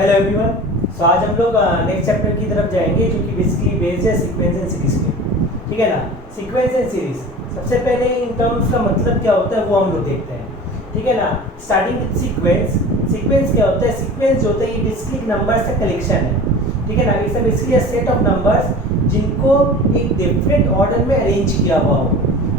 Hello everyone. सो आज हम लोग नेक्स्ट चैप्टर की तरफ जाएंगे जो कि बेसिकली बेस्ड है सीक्वेंस एंड सीरीज पे। ठीक है ना। सीक्वेंस एंड सीरीज, सबसे पहले इन टर्म्स का मतलब क्या होता है वो हम लोग देखते हैं। ठीक है ना। Starting with sequence. सीक्वेंस क्या होता है? सीक्वेंस जो होता है ये बेसिकली नंबर्स का कलेक्शन है। ठीक है ना। It's basically a set of numbers जिनको एक डिफरेंट ऑर्डर में अरेंज किया हुआ हो।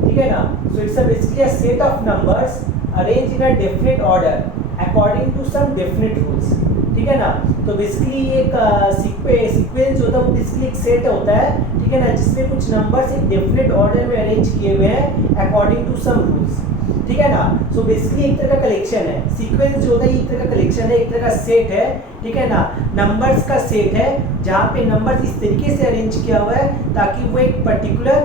ठीक है ना। So it's basically a set of numbers arrange in a different order according to some definite rules. ठीक है ना। तो बेसिकली एक सीक्वेंस जो होता है वो बेसिकली एक सेट होता है। ठीक है ना, जिसमें कुछ नंबर्स एक डेफिनेट ऑर्डर में अरेंज किए हुए हैं अकॉर्डिंग टू सम रूल्स। ठीक है ना। सो बेसिकली एक तरह का कलेक्शन है सीक्वेंस जो होता है, एक तरह का कलेक्शन है, एक तरह का सेट है। ठीक है ना। नंबर्स का सेट है जहाँ पे नंबर्स इस तरीके से अरेंज किया हुआ है ताकि वो एक पर्टिकुलर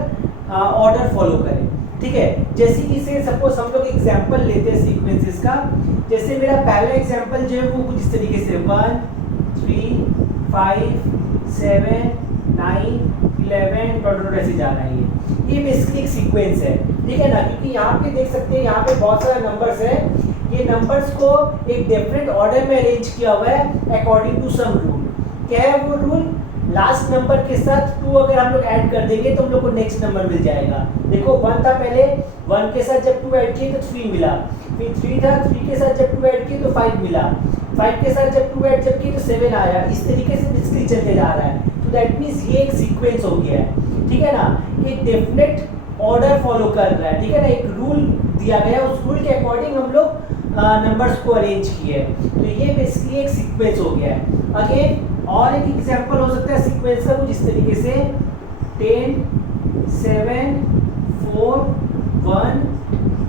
ऑर्डर फॉलो करे। ठीक है। जैसे कि से सपोज हम लोग एग्जांपल लेते हैं सीक्वेंसेस का। जैसे मेरा पहला एग्जांपल जो है वो कुछ इस तरीके से 1 3 5 7 9 11 डॉट ऐसे जा रहा है। ये बेसिकली एक सीक्वेंस है। ठीक है ना। क्योंकि यहाँ पे देख सकते हैं यहाँ पे बहुत सारे नंबर्स है। ये नंबर्स को एक डिफरेंट ऑर्डर में अरेंज किया हुआ है अकॉर्डिंग टू सम रूल। क्या है वो रूल? लास्ट नंबर के साथ 2 अगर हम लोग ऐड कर देंगे तो हम लोग को नेक्स्ट नंबर मिल जाएगा। देखो 1 था पहले, 1 के साथ जब 2 ऐड किए तो 3 मिला। फिर 3 था, 3 के साथ जब 2 ऐड किए तो 5 मिला। 5 के साथ जब 2 ऐड जब किए तो 7 आया। इस तरीके से बेसिकली चलते जा रहा है। तो दैट मींस ये एक सीक्वेंस हो गया है। ठीक है ना। एक डेफिनेट ऑर्डर फॉलो कर रहा है। ठीक है ना। एक रूल दिया गया है, उस रूल के अकॉर्डिंग हम लोग नंबर्स को अरेंज किए। तो ये बेसिकली एक सीक्वेंस हो गया है। अगेन और एक एग्जांपल हो सकता है सीक्वेंस का कुछ इस तरीके से 10 7 4 1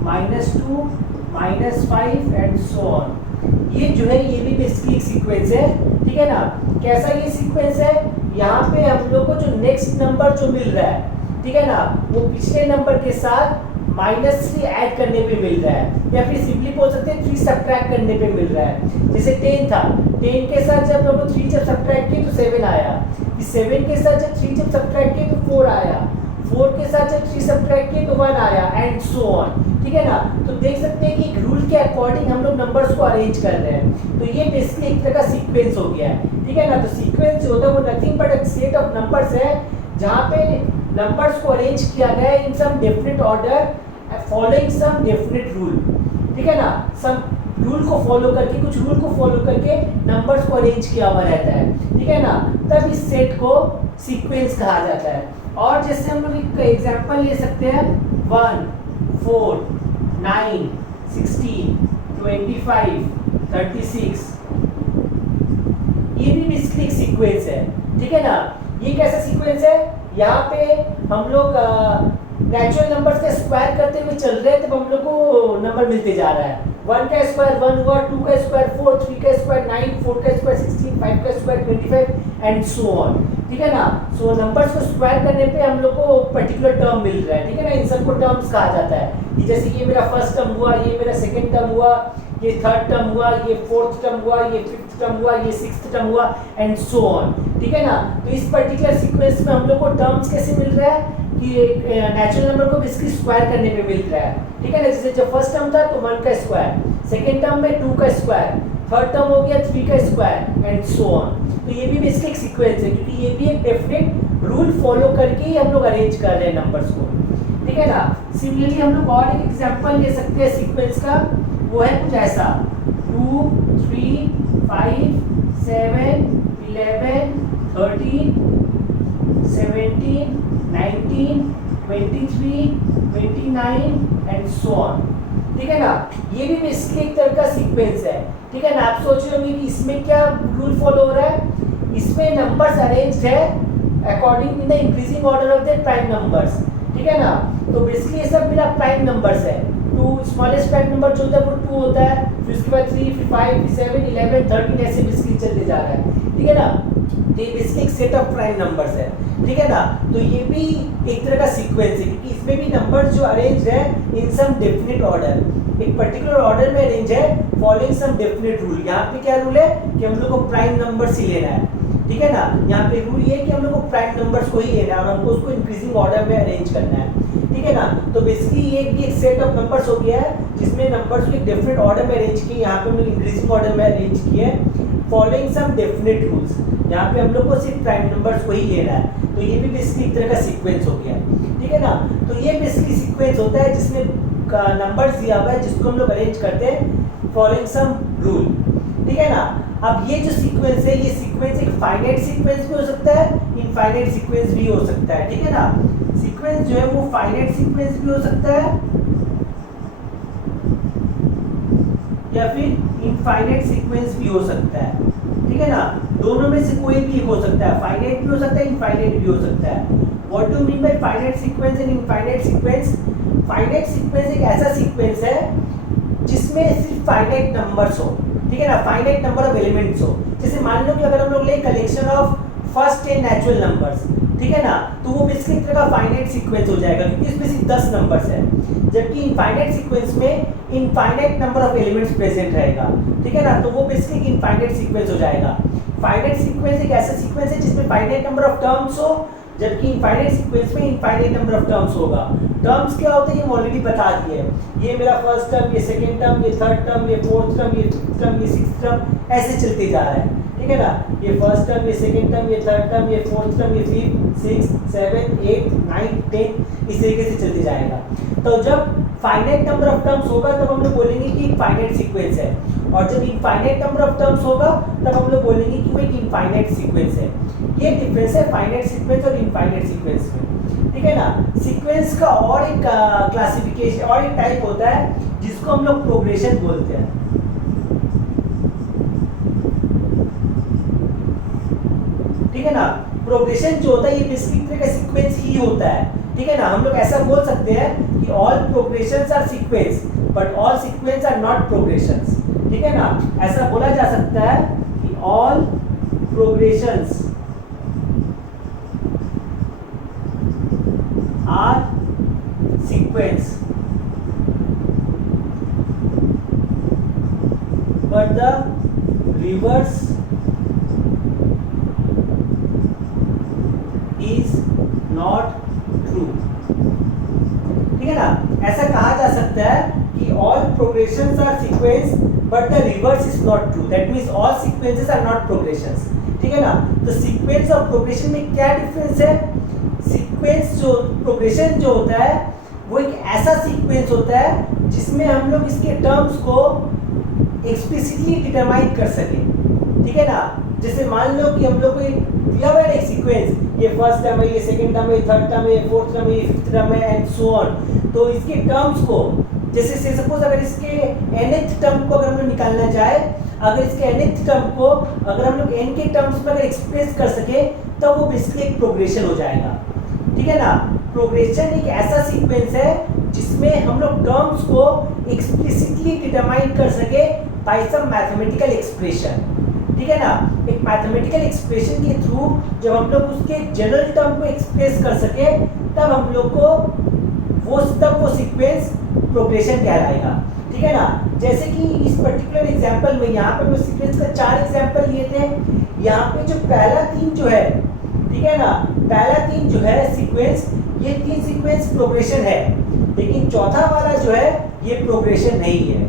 -2 -5 एंड सो ऑन। ये जो है ये भी बेसिकली एक सीक्वेंस है। ठीक है ना। कैसा ये सीक्वेंस है? यहाँ पे हम लोग को जो नेक्स्ट नंबर जो मिल रहा है, ठीक है ना, वो पिछले नंबर के साथ -3 ऐड करने पे मिल रहा है, या फिर सिंपली बोल सकते हैं 3 सब्ट्रैक्ट करने पे मिल रहा है। जैसे 10 था, 10 के साथ जब हम लोग 3 जब सब्ट्रैक्ट किए तो 7 आया। फिर 7 के साथ जब 3 जब सब्ट्रैक्ट किए तो 4 आया। 4 के साथ जब 3 सब्ट्रैक्ट किए तो 1 आया एंड सो ऑन। ठीक है ना। तो देख सकते हैं कि एक रूल के अकॉर्डिंग हम लोग नंबर्स को अरेंज कर रहे हैं। तो ये बेसिकली एक तरह का सीक्वेंस हो गया है। ठीक है ना। तो सीक्वेंस जो होता है वो nothing but a set of numbers है जहाँ पे नंबर्स को अरेंज किया गया है in some definite order following some definite rule. ठीक है ना। सम रूल को फॉलो करके, कुछ रूल को फॉलो करके नंबर्स को अरेंज किया हुआ रहता है। ठीक है ना। तब इस सेट को सीक्वेंस कहा जाता है। और जैसे हम लोग एक एग्जांपल ले सकते हैं 1 4 9 16 25 36। ये भी बेसिकली एक सीक्वेंस है। ठीक है ना। ये कैसा सीक्वेंस है? यहाँ पे हम लोग नेचुरल नंबर्स का स्क्वायर करते हुए चल रहे हैं, तब हम लोग को नंबर मिलते जा रहा है। 1 का स्क्वायर 1 हुआ, 2 का स्क्वायर 4, 3 का स्क्वायर 9, 4 का स्क्वायर 16, 5 का स्क्वायर 25 एंड सो ऑन। ठीक है ना। सो नंबर्स को स्क्वायर करने पे हम लोग को पर्टिकुलर टर्म मिल रहा है। ठीक है ना। इन सबको टर्म्स कहा जाता है कि जैसे ये मेरा फर्स्ट टर्म हुआ, ये मेरा सेकंड टर्म हुआ, ये थर्ड टर्म हुआ, ये फोर्थ टर्म हुआ, ये फिफ्थ टर्म हुआ, ये सिक्स्थ टर्म हुआ एंड सो ऑन। ठीक है ना। तो इस पर्टिकुलर सीक्वेंस में हम लोग को टर्म्स कैसे मिल रहा है कि नेचुरल नंबर को बेसिकली स्क्वायर करने पे मिल रहा है। ठीक है ना। जैसे जब फर्स्ट टर्म था तो 1 का स्क्वायर, सेकंड टर्म में 2 का स्क्वायर, थर्ड टर्म हो गया 3 का स्क्वायर एंड सो ऑन। तो ये भी बेसिकली एक सीक्वेंस है क्योंकि ये भी एक डेफिनेट रूल फॉलो करके ही हम लोग अरेंज कर रहे हैं नंबर्स को। ठीक है ना। सिमिलरली हम लोग और एक एग्जांपल ले सकते हैं सीक्वेंस का। वो है कुछ ऐसा 2 3 5 7 11 13 17 19 23 29 एंड सो ऑन। ठीक है ना। ये भी बेसिकली एक तरह का सीक्वेंस है। ठीक है ना। आप सोच रहे होंगे कि इसमें क्या रूल फॉलो हो रहा है? इसमें नंबर्स अरेंज्ड है according in the increasing order of the prime numbers. ठीक है ना। तो बेसिकली ये सब मेरा प्राइम नंबर्स है। 2 स्मॉलेस्ट प्राइम नंबर जो होता है वो 2 होता है, फिर उसके बाद 3 फिर 5 फिर 7 11 13 ऐसे बेसिकली चलते जा रहा है। ठीक है ना। तो ये बेसिकली एक सेट ऑफ प्राइम नंबर्स है। ठीक है ना। तो ये भी एक तरह का सीक्वेंस है क्योंकि इसमें भी नंबर्स जो अरेंज है इन सम डेफिनेट ऑर्डर, एक पर्टिकुलर ऑर्डर में अरेंज है फॉलोइंग सम डेफिनेट रूल। यहाँ पे क्या रूल है कि हम लोग को प्राइम नंबर्स ही लेना है। ठीक है ना। यहाँ पे रूल ये है कि हम लोग को प्राइम नंबर्स को ही लेना है और हमको उसको इंक्रीजिंग ऑर्डर में अरेंज करना है। ठीक है ना। तो बेसिकली ये भी एक सेट ऑफ नंबर्स हो गया है जिसमें नंबर्स को एक डिफरेंट ऑर्डर में अरेंज किए। यहाँ पे हम लोग इंक्रीजिंग ऑर्डर में अरेंज किए फॉलोइंग सम डेफिनेट रूल्स। यहाँ पे हम लोग को सिर्फ प्राइम नंबर्स को ही लेना है, तो ये भी बेसिकली एक तरह का सीक्वेंस हो गया, ठीक है ना। तो ये बेसिकली सीक्वेंस होता है जिसमें नंबर्स दिया हुआ है जिसको हम लोग अरेंज करते हैं फॉलोइंग सम रूल, ठीक है ना। अब ये जो सीक्वेंस है, ये सीक्वेंस एक फाइनाइट सीक्वेंस भी हो सकता है, इनफाइनाइट सीक्वेंस भी हो सकता है, ठीक है ना। सीक्वेंस जो है वो फाइनाइट सीक्वेंस भी हो सकता है या फिर इनफाइनाइट सीक्वेंस भी हो सकता है, ठीक है ना। दोनों में से कोई भी हो सकता है, फाइनाइट भी हो सकता है, इनफाइनाइट भी हो सकता है। What do mean by finite sequence and infinite sequence? Finite sequence एक ऐसा सीक्वेंस है जिसमें सिर्फ फाइनाइट नंबर्स हो, ठीक है ना, फाइनाइट नंबर ऑफ एलिमेंट्स हो। जैसे मान लो कि अगर हम लोग ले collection of first 10 natural numbers, ठीक है ना, तो वो बेसिकली एक तरह का फाइनाइट सीक्वेंस हो जाएगा क्योंकि इसमें सिर्फ 10 नंबर्स है। जबकि इनफाइनाइट सीक्वेंस में infinite number of elements present रहेगा, ठीक है ना, तो वो बेसिकली इनफाइनाइट सीक्वेंस हो जाएगा। फाइनाइट सीक्वेंस एक ऐसा सीक्वेंस है जिसमें फाइनाइट नंबर ऑफ टर्म्स हो, जबकि इनफाइनाइट सीक्वेंस में इनफाइनाइट नंबर ऑफ टर्म्स होगा। टर्म्स क्या होते हैं ये ऑलरेडी बता दिए, ये मेरा फर्स्ट टर्म, ये सेकंड टर्म, ये थर्ड टर्म, ये फोर्थ टर्म, ये फिफ्थ टर्म, ये सिक्स्थ टर्म, ऐसे चलते जा रहा है, ठीक है ना। ये फर्स्ट टर्म, ये सेकंड टर्म, ये थर्ड टर्म, ये फोर्थ टर्म, ये fifth, sixth, seventh, eighth, ninth, tenth, इस तरीके से चलते जाएगा। तो जब फाइनाइट नंबर ऑफ टर्म्स होगा तब हम लोग बोलेंगे कि फाइनाइट सीक्वेंस है, और जब इनफाइनाइट नंबर ऑफ टर्म्स होगा तब हम लोग बोलेंगे कि वो एक इनफाइनाइट सीक्वेंस है। ये डिफरेंस है फाइनाइट सीक्वेंस और इनफाइनाइट सीक्वेंस में, ठीक है ना। सीक्वेंस का और एक क्लासिफिकेशन और एक टाइप होता है जिसको हम लोग प्रोग्रेशन बोलते हैं, ठीक है ना। प्रोग्रेशन जो होता है ये बेसिकली तरह का सीक्वेंस ही होता है, ठीक है ना। हम लोग ऐसा बोल सकते हैं कि all progressions are sequence but all sequence are not progressions, ठीक है ना। ऐसा बोला जा सकता है कि all progressions are sequence but the reverse is not true, ठीक है ना। ऐसा कहा जा सकता है कि all progressions are sequence but the reverse is not true, that means all sequences are not progressions, ठीक है ना। तो sequence और progression में क्या डिफरेंस है? सीक्वेंस जो प्रोग्रेशन जो होता है वो एक ऐसा सीक्वेंस होता है जिसमें हम लोग इसके टर्म्स को एक्सप्लिसिटली डिटरमाइन कर सके, ठीक है ना। जैसे मान लो कि हम लोग को दिया हुआ है एक सीक्वेंस, ये फर्स्ट टर्म है, ये सेकंड टर्म है, ये थर्ड टर्म है, ये फोर्थ टर्म है, ये फिफ्थ टर्म है एंड सो ऑन। तो इसके टर्म्स को जैसे से सपोज अगर इसके nth टर्म को अगर हम लोग निकालना चाहे, अगर इसके nth टर्म को अगर हम लोग n के टर्म्स में अगर एक्सप्रेस कर सके तो वो बेसिकली एक प्रोग्रेशन हो जाएगा, ठीक है ना। प्रोग्रेशन एक ऐसा सीक्वेंस है जिसमें हम लोग टर्म्स को एक्सप्लिसिटली डिटरमाइन कर सके बाय सम मैथमेटिकल एक्सप्रेशन, ठीक है ना। एक मैथमेटिकल एक्सप्रेशन के थ्रू जब हम लोग उसके जनरल टर्म को एक्सप्रेस कर सके तब हम लोग को वो सीक्वेंस प्रोग्रेशन कहलाएगा, ठीक है ना। जैसे कि इस पर्टिकुलर एग्जांपल में यहाँ पर मैं सीक्वेंस का 4 एग्जांपल लिए थे। यहाँ पे जो पहला 3 जो है, ठीक है ना, पहला 3 जो है सीक्वेंस, ये 3 सीक्वेंस प्रोग्रेशन है, लेकिन चौथा वाला जो है ये प्रोग्रेशन नहीं है,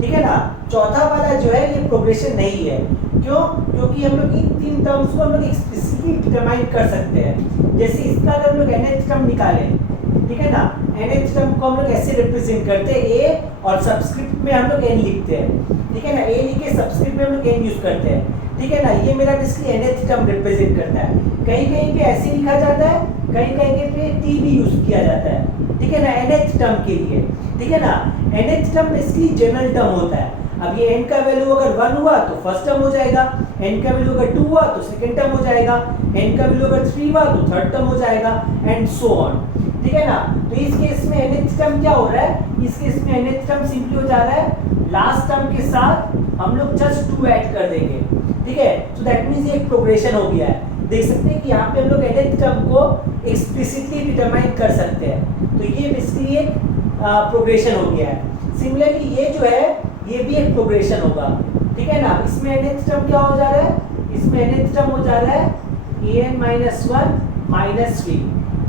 ठीक है ना। चौथा वाला जो है ये प्रोग्रेशन नहीं है। क्यों? क्योंकि हम लोग इन 3 टर्म्स को हम लोग एक्सप्लिसिटली डिटरमाइन कर सकते हैं। जैसे इसका अगर हम लोग nth टर्म निकालें, ठीक है ना, nth टर्म को हम लोग ऐसे रिप्रेजेंट करते हैं, a और सबस्क्रिप्ट में हम लोग n लिखते हैं, ठीक है ना, a लिख के सबस्क्रिप्ट में हम लोग n यूज करते हैं, ठीक है ना। ये मेरा बेसिकली nth टर्म रिप्रेजेंट करता है। कहीं कहीं पे ऐसे लिखा जाता है, कहीं कहीं पे t भी यूज किया जाता है, ठीक है ना, nth टर्म के लिए, ठीक है ना। nth term basically general term होता है। अब ये n का वैल्यू अगर 1 हुआ तो फर्स्ट टर्म हो जाएगा, n का वैल्यू अगर 2 हुआ तो सेकंड टर्म हो जाएगा, n का वैल्यू अगर 3 हुआ तो थर्ड टर्म हो जाएगा एंड सो ऑन, ठीक है ना। तो इस केस में nth टर्म क्या हो रहा है? इस केस में nth टर्म सिंपली हो जा रहा है लास्ट टर्म के साथ हम लोग जस्ट 2 ऐड कर देंगे, ठीक है। तो दैट मींस ये एक प्रोग्रेशन हो गया है। देख सकते हैं कि यहाँ पे हम लोग nth टर्म को एक्सप्लिसिटली डिटरमाइन कर सकते हैं। तो ये बेसिकली एक प्रोग्रेशन हो गया है। सिमिलरली ये जो है ये भी एक प्रोग्रेशन होगा, ठीक है ना। इसमें nth टर्म क्या हो जा रहा है? इसमें nth टर्म हो जा रहा है an - 1 - 3,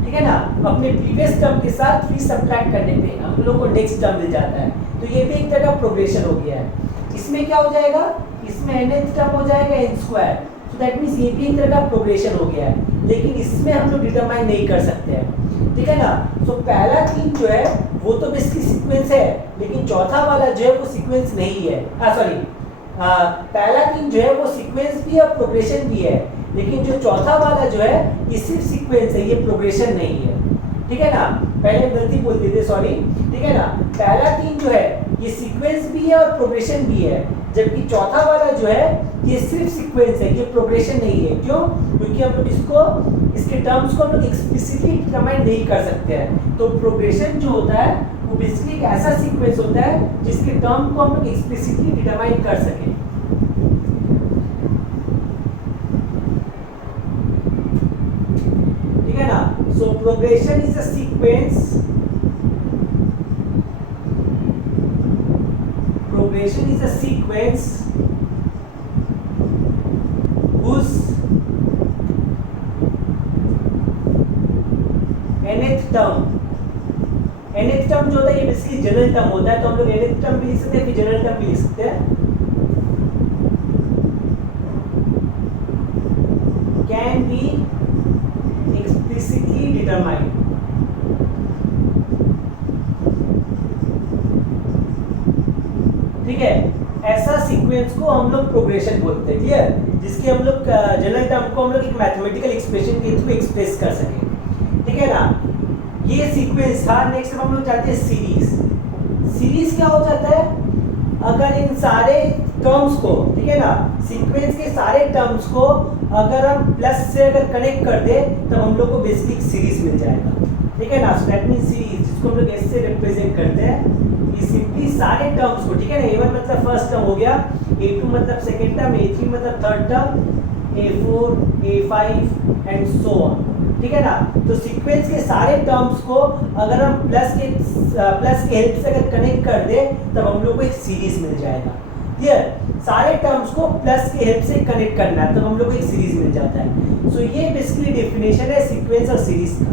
ठीक है ना। अपने प्रीवियस टर्म के साथ 3 सब्ट्रैक्ट करने पे हम लोग को नेक्स्ट टर्म मिल जाता है। तो ये भी एक तरह का प्रोग्रेशन हो गया है। इसमें क्या हो जाएगा, इसमें nth टर्म हो जाएगा n square, so that means ये भी एक तरह का प्रोग्रेशन हो गया है, लेकिन इसमें हम लोग डिटरमाइन नहीं कर सकते हैं, ठीक है ना। सो पहला 3 जो है वो तो बेसिकली सीक्वेंस है, लेकिन चौथा वाला जो है वो सीक्वेंस नहीं है, पहला 3 जो है वो सीक्वेंस भी और प्रोग्रेशन भी है, लेकिन जो चौथा वाला जो है ये सिर्फ सीक्वेंस है, ये प्रोग्रेशन नहीं है, ठीक है ना। पहले गलती बोल दिए थे, सॉरी, ठीक है ना। पहला 3 जो है ये सीक्वेंस भी है और प्रोग्रेशन भी है, जबकि चौथा वाला जो है ये सिर्फ सीक्वेंस है, ये प्रोग्रेशन नहीं है। क्यों? क्योंकि हम लोग इसके टर्म्स को हम लोग एक्सप्लिसिटली डिटरमाइन नहीं कर सकते हैं। तो प्रोग्रेशन जो होता है वो बेसिकली एक ऐसा सीक्वेंस होता है जिसके टर्म को हम लोग एक्सप्लिसिटली डिटरमाइन कर सकें। ठीक है ना। So progression is a sequence, progression is a sequence whose nth term जो होता है ये बेसिकली जनरल टर्म होता है, तो हम लोग nth टर्म भी लिख सकते हैं, फिर जनरल टर्म भी लिख सकते हैं, can be explicitly determined। ठीक है, ऐसा सीक्वेंस को हम लोग प्रोग्रेशन बोलते हैं, क्लियर, जिसके हम लोग जनरल टर्म को हम लोग एक मैथमेटिकल एक्सप्रेशन के थ्रू एक्सप्रेस कर सकें, ठीक है ना। ये सीक्वेंस था। नेक्स्ट हम लोग जाते हैं सीरीज। सीरीज क्या हो जाता है, अगर इन सारे टर्म्स को, ठीक है ना, सीक्वेंस के सारे टर्म्स को अगर हम प्लस से अगर कनेक्ट कर दे तो हम लोग को बेसिक सीरीज मिल जाएगा, ठीक है ना। सो दैट मींस सीरीज, जिसको हम लोग एस से रिप्रेजेंट करते हैं, ये सिंपली सारे टर्म्स को, ठीक है ना, A1 मतलब फर्स्ट टर्म हो गया, A2 मतलब सेकंड टर्म, A3 मतलब third term, A4, A5 and so on, ठीक है ना। तो सीक्वेंस के सारे टर्म्स को अगर हम प्लस के हेल्प से अगर कनेक्ट कर दे तब हम लोग को एक सीरीज मिल जाएगा, क्लियर। सारे टर्म्स को प्लस के हेल्प से कनेक्ट करना है तब हम लोग को एक सीरीज मिल जाता है। सो ये बेसिकली डेफिनेशन है सीक्वेंस और सीरीज का,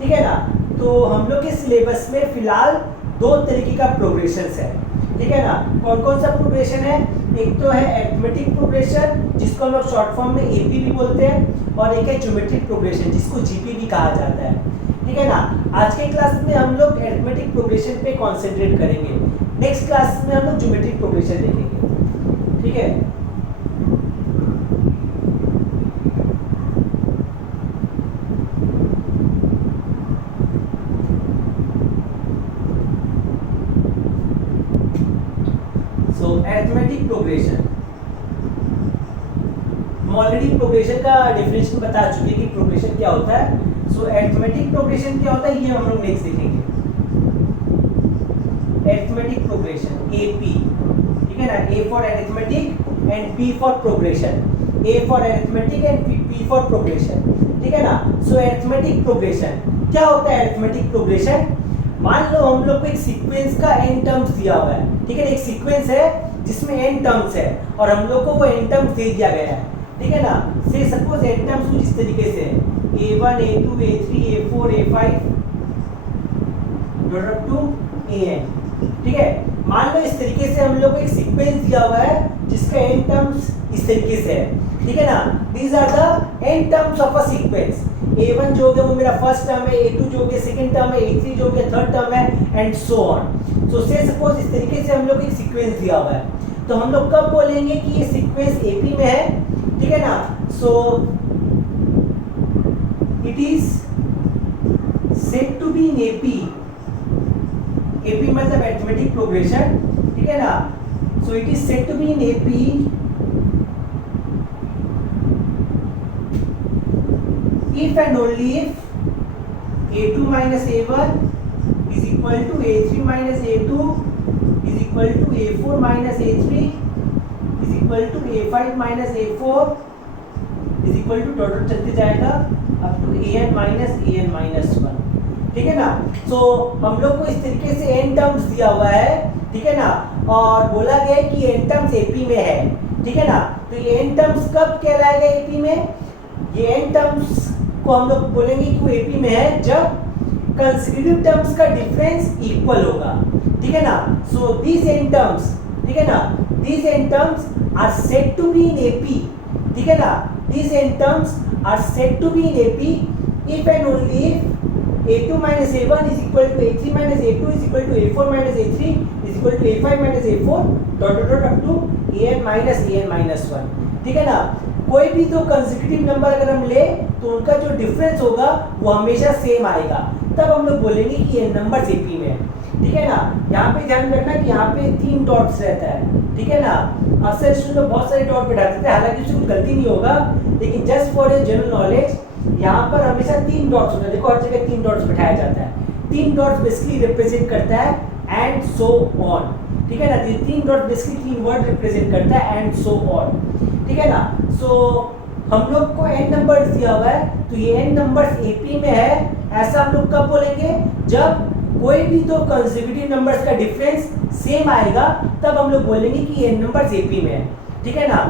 ठीक है ना। तो हम लोग के सिलेबस में फिलहाल 2 तरीके का प्रोग्रेशन है, ठीक है ना। कौन कौन सा प्रोग्रेशन है, एक तो है अरिथमेटिक प्रोग्रेशन जिसको हम लोग शॉर्ट फॉर्म में एपी भी बोलते हैं, और एक है ज्योमेट्रिक प्रोग्रेशन जिसको जीपी भी कहा जाता है, ठीक है ना। आज के क्लास में हम लोग अरिथमेटिक प्रोग्रेशन पे कंसंट्रेट करेंगे, नेक्स्ट क्लास में हम लोग ज्योमेट्रिक प्रोग्रेशन देखेंगे, ठीक है। अरिथमेटिक प्रोग्रेशन, हम ऑलरेडी प्रोग्रेशन का डेफिनेशन बता चुके हैं कि प्रोग्रेशन क्या होता है। सो अरिथमेटिक प्रोग्रेशन क्या होता है ये हम लोग नेक्स्ट देखेंगे। अरिथमेटिक प्रोग्रेशन एपी, ठीक है ना, A for arithmetic and P for progression, A for arithmetic and P for progression, ठीक है ना। सो अरिथमेटिक प्रोग्रेशन क्या होता है, अरिथमेटिक प्रोग्रेशन, मान लो हम लोग को एक सीक्वेंस का n टर्म्स दिया हुआ है, ठीक है, एक सीक्वेंस है जिसमें n टर्म्स है और हम लोग को वो n टर्म्स दे दिया गया है, ठीक है ना। से सपोज n टर्म्स कुछ इस तरीके से है, a1 a2 a3 a4 a5 dot up to an, ठीक है। मान लो इस तरीके से हम लोग को एक सीक्वेंस दिया हुआ है जिसका n टर्म्स इस तरीके से है, ठीक है ना। These are the n terms of a sequence. a1 जो हो गया वो मेरा फर्स्ट टर्म है, a2 जो हो गया सेकंड टर्म है, a3 जो हो गया थर्ड टर्म है एंड सो ऑन। सो से सपोज इस तरीके से हम लोग एक सीक्वेंस दिया हुआ है, तो हम लोग कब बोलेंगे कि ये सीक्वेंस एपी में है, ठीक है ना। So it is said to be in AP, AP मतलब अरिथमेटिक प्रोग्रेशन, ठीक है ना। So it is said to be in AP if and only if a2 minus a1 is equal to a3 minus a2 is equal to a4 minus a3 is equal to a5 minus a4 is equal to total चलते जाएगा up to an minus 1, ठीक है ना। सो हम लोग को इस तरीके से n टर्म्स दिया हुआ है, ठीक है ना, और बोला गया है कि n टर्म्स एपी में है, ठीक है ना। तो ये n टर्म्स कब कहलाएगा एपी में, ये n टर्म्स को हम लोग बोलेंगे कि वो एपी में है जब कंसेक्यूटिव टर्म्स का डिफरेंस इक्वल होगा, ठीक है ना। सो दीस n टर्म्स, ठीक है ना, these n terms are said to be in AP, ठीक है ना, these n terms are said to be in AP if and only if A2 minus A1 is equal to A3 minus A2 is equal to A4 minus A3 is equal to A5 minus A4 dot dot dot up to AN minus 1, ठीक है ना। कोई भी दो consecutive number अगर हम ले तो उनका जो डिफरेंस होगा वो हमेशा सेम आएगा, तब हम लोग बोलेंगे कि ये नंबर एपी में है, ठीक है ना। यहाँ पे ध्यान रखना कि यहाँ पे 3 डॉट्स रहता है, ठीक है ना। अक्सर स्टूडेंट लोग बहुत सारे डॉट बिठा देते हैं, हालांकि उसमें कुछ गलती नहीं होगा, लेकिन just for a general knowledge यहाँ पर हमेशा 3 डॉट्स होता है। देखो हर जगह 3 डॉट्स बिठाया जाता है। 3 डॉट्स बेसिकली रिप्रेजेंट करता है एंड सो ऑन, ठीक है ना। ये 3 डॉट बेसिकली 3 वर्ड रिप्रेजेंट करता है एंड सो ऑन, ठीक है ना। सो हम लोग को n नंबर्स दिया हुआ है, तो ये n नंबर्स एपी में है, ऐसा हम लोग कब बोलेंगे, जब कोई भी दो कंसेक्यूटिव नंबर्स का डिफरेंस सेम आएगा, तब हम लोग बोलेंगे कि ये नंबर्स एपी में है, ठीक है ना।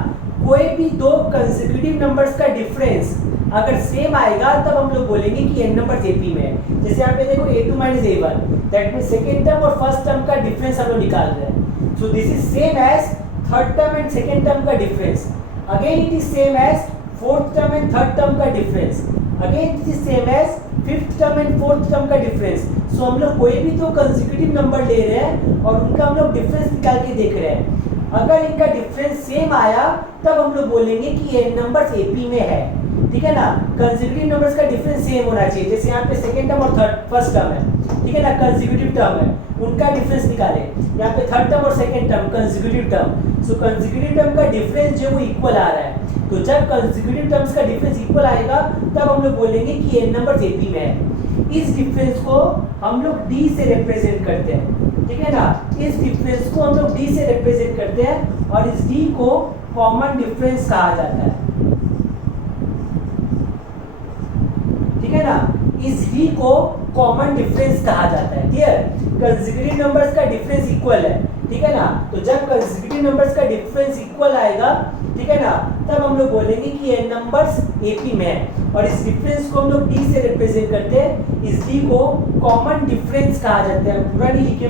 कोई भी दो कंसेक्यूटिव नंबर्स का डिफरेंस अगर सेम आएगा, तब हम लोग बोलेंगे कि n नंबर्स एपी में है। जैसे यहाँ पे देखो A2 minus A1, that means second term और फर्स्ट टर्म का डिफरेंस हम लोग निकाल रहे हैं। So this is same as third term and second term का difference. Again it is same as fourth term and third term का difference. Again it is same as fifth term and fourth term का difference. So हम लोग कोई भी तो consecutive number ले रहे हैं और उनका हम लोग डिफरेंस निकाल के देख रहे हैं। अगर इनका डिफरेंस सेम आया, तब हम लोग बोलेंगे कि ये नंबर्स एपी में है, ठीक है ना। कंसेक्यूटिव नंबर्स का डिफरेंस सेम होना चाहिए। जैसे यहाँ पे सेकंड टर्म और थर्ड फर्स्ट टर्म है, ठीक है ना, कंसेक्यूटिव टर्म है, उनका डिफरेंस निकाले। यहाँ पे थर्ड टर्म और सेकंड टर्म कंसेक्यूटिव टर्म, सो कंसेक्यूटिव टर्म का डिफरेंस जो वो इक्वल आ रहा है। तो जब कंसेक्यूटिव टर्म्स का डिफरेंस इक्वल आएगा, तब हम लोग बोलेंगे कि ये नंबर एपी में है। इस डिफरेंस को हम लोग डी से रिप्रेजेंट करते हैं, ठीक है ना। इस डिफरेंस को हम लोग डी से रिप्रेजेंट करते हैं और इस डी को कॉमन डिफरेंस कहा जाता है, ठीक है ना। इस डी को कॉमन डिफरेंस कहा जाता है, क्लियर। कंसेक्यूटिव नंबर्स का डिफरेंस इक्वल है, ठीक है ना। तो जब कंसेक्यूटिव नंबर्स का डिफरेंस इक्वल आएगा, ठीक है ना, तब हम लोग बोलेंगे कि ये नंबर्स एपी में है। और इस डिफरेंस को हम लोग डी से रिप्रेजेंट करते हैं। इस डी को कॉमन डिफरेंस कहा जाता है। पूरा नहीं लिखे,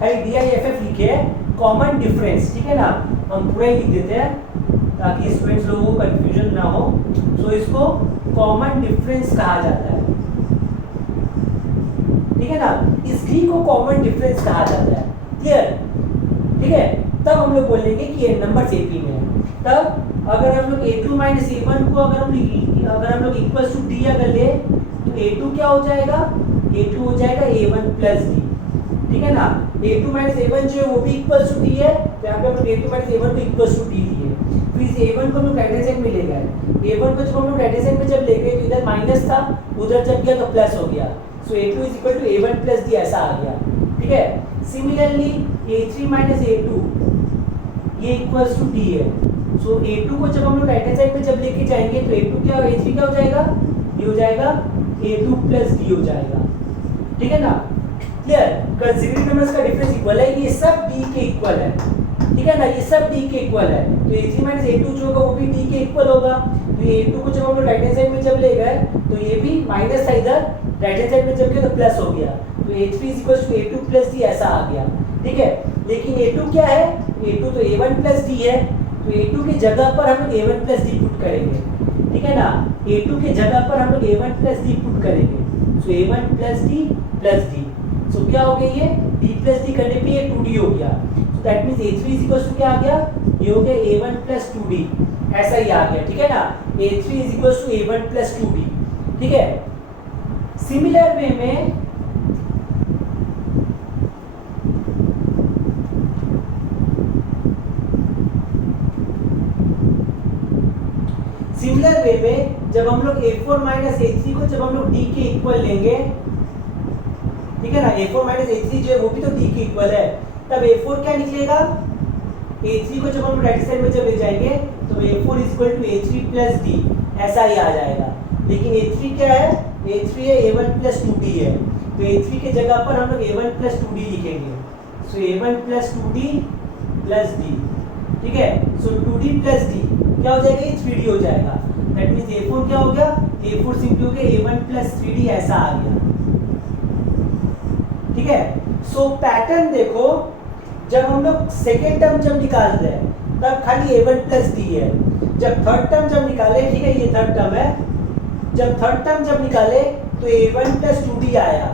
खाली DIFF लिखे है, कॉमन डिफरेंस, ठीक है ना। हम पूरा ही लिख देते हैं ताकि स्टूडेंट्स लोगों को कंफ्यूजन ना हो। तो इसको कॉमन डिफरेंस कहा जाता है, ठीक है ना। इस डी को कॉमन डिफरेंस कहा जाता है, क्लियर, ठीक है। तब हम लोग बोलेंगे कि ये नंबर एपी में है। तब अगर हम लोग A2 माइनस A1 को अगर हम लोग इक्वल टू डी अगर ले, तो A2 क्या हो जाएगा, A2 हो जाएगा A1 प्लस डी, ठीक है ना। A2 माइनस A1 जो है वो भी इक्वल टू डी है, तो यहाँ पे हम लोग A2 माइनस A1 को इक्वल टू डी लिए। फिर इस A1 को हम लोग राइट हैंड साइड में ले गए। A1 को जब हम लोग राइट हैंड साइड में जब ले गए, तो इधर माइनस था, उधर जब गया तो प्लस हो गया। So A2 is equal to A1 plus D, ऐसा आ गया, ठीक है। सिमिलरली A3 माइनस A2 ये इक्वल्स टू डी है। सो A2 को जब हम लोग राइट हैंड साइड में जब लेके जाएंगे, तो A2 क्या A3 क्या हो जाएगा, ये हो जाएगा A2 प्लस डी हो जाएगा, ठीक है ना, क्लियर। कंसेक्यूटिव नंबर्स का डिफरेंस इक्वल है, ये सब डी के इक्वल है, ठीक है ना, ये सब डी के इक्वल है। तो A3 माइनस A2 जो होगा वो भी डी के इक्वल होगा। तो A2 को जब हम लोग राइट हैंड साइड में जब ले गए, तो ये भी माइनस था, इधर राइट हैंड साइड में जब गया तो प्लस हो गया। तो A3 is equal to A2 plus D, ऐसा आ गया, ठीक है। लेकिन A2 क्या है, A2 तो A1 प्लस डी है, तो A2 की जगह पर हम लोग A1 प्लस डी पुट करेंगे, ठीक है ना। A2 की जगह पर हम लोग A1 प्लस डी पुट करेंगे। So A1 plus D plus D, so क्या हो गया, ये D प्लस डी करने पे ये 2D हो गया। So that means A3 is equal to क्या आ गया, ये हो गया A1 प्लस 2D, ऐसा ही आ गया, ठीक है ना। A3 is equal to A1 plus 2D, ठीक है। सिमिलर वे में जब हम लोग A4 माइनस A3 को जब हम लोग D के इक्वल लेंगे, ठीक है ना, A4 माइनस A3 जो है वो भी तो D के इक्वल है, तब A4 क्या निकलेगा, A3 को जब हम राइट साइड में जब ले जाएंगे, तो A4 is equal to A3 plus D, ऐसा ही आ जाएगा। लेकिन A3 क्या है, A3 है A1 प्लस 2D है, तो A3 के जगह पर हम लोग A1 प्लस 2D लिखेंगे। सो A1 plus 2D plus D, ठीक है। सो 2D प्लस D क्या हो जाएगा, ये 3D हो जाएगा। दैट मींस A4 क्या हो गया, A4 सिंपली हो गया A1 प्लस 3D, ऐसा आ गया, ठीक है। सो पैटर्न देखो, जब हम लोग सेकेंड टर्म जब निकाल रहे हैं तब खाली a1 प्लस डी है। जब थर्ड टर्म जब निकाले, ठीक है, ये थर्ड टर्म है, जब थर्ड टर्म जब निकाले तो a1 प्लस 2d आया।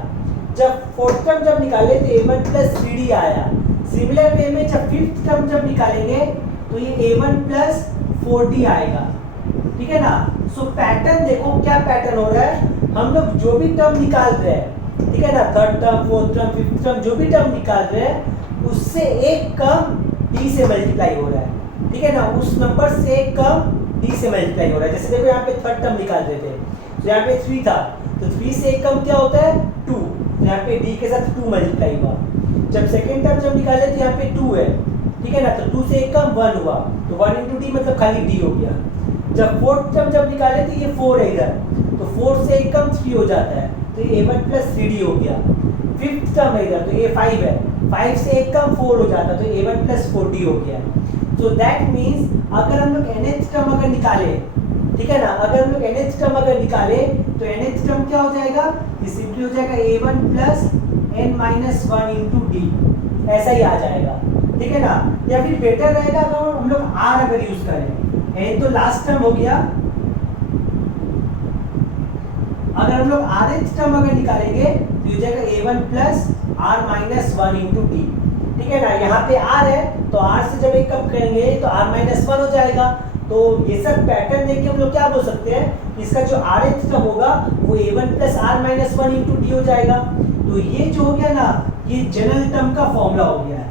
जब फोर्थ टर्म जब निकाले तो a1 प्लस 3d आया। सिमिलर वे में जब फिफ्थ टर्म जब निकालेंगे तो ये a1 प्लस 4d आएगा, ठीक है ना। सो पैटर्न देखो क्या पैटर्न हो रहा है, हम लोग जो भी टर्म निकाल रहे हैं, ठीक है ना, third term, fourth term, fifth term, जो भी टर्म निकाल रहे हैं उससे एक कम d से मल्टीप्लाई हो रहा है, ठीक है ना, उस नंबर से एक कम d से मल्टीप्लाई हो रहा है। जैसे देखो यहाँ पे थर्ड टर्म निकाल रहे थे तो यहाँ पे 3 था, तो 3 से एक कम क्या होता है 2, तो यहाँ पे d के साथ 2 मल्टीप्लाई हुआ। जब सेकेंड टर्म जब निकाले तो यहाँ पे 2 है, ठीक है ना, तो 2 से एक कम 1 हुआ, तो 1 इंटू डी मतलब खाली d हो गया। जब फोर्थ टर्म जब निकाले तो ये 4 है इधर, तो 4 से एक कम 3 हो जाता है, तो ये a1 प्लस 3d हो गया। फिफ्थ टर्म है इधर, तो ये 5 है, 5 से एक कम 4 हो जाता है, तो a1 प्लस 4d हो गया। तो दैट मीन्स अगर हम लोग nth टर्म अगर निकाले, ठीक है ना, अगर हम लोग nth टर्म अगर निकाले तो nth टर्म क्या हो जाएगा, ये सिंपली हो जाएगा a1 plus n minus 1 into D, ऐसा ही आ जाएगा, ठीक है ना। या फिर बेटर रहेगा अगर हम लोग r अगर यूज करें, n तो लास्ट टर्म हो गया, अगर हम लोग rth टर्म अगर निकालेंगे तो हो जाएगा a1 plus r minus 1 into D, ठीक है ना। यहाँ पे r है तो r से जब एक कम करेंगे तो r माइनस 1 हो जाएगा। तो ये सब पैटर्न देख के हम लोग क्या बोल सकते हैं, इसका जो rth टर्म होगा वो a1 plus r minus 1 into D हो जाएगा। तो ये जो हो गया ना, ये जनरल टर्म का फॉर्मूला हो गया है।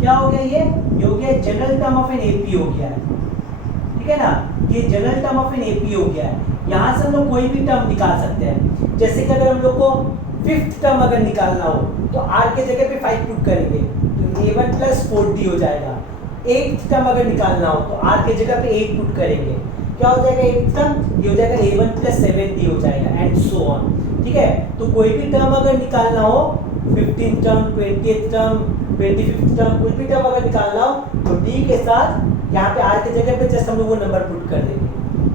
क्या हो गया ये हो गया general term of an AP हो गया है, ठीक है ना, ये general term of an AP हो गया है। यहाँ से हम लोग कोई भी टर्म निकाल सकते हैं। जैसे कि अगर हम लोग को फिफ्थ टर्म अगर निकालना हो तो r के जगह पे 5 पुट करेंगे तो a1 प्लस 4d हो जाएगा। एट्थ टर्म अगर निकालना हो तो r के जगह पे 8 पुट करेंगे, क्या हो जाएगा एट्थ टर्म, ये हो जाएगा a1 प्लस 7d हो जाएगा, एंड सो ऑन, ठीक है। तो कोई भी टर्म अगर निकालना हो, 15th term, 20th term, 25th term, कोई भी टर्म अगर निकालना हो तो d के साथ यहाँ पे r के जगह पे जस्ट हम लोग वो नंबर पुट कर देंगे,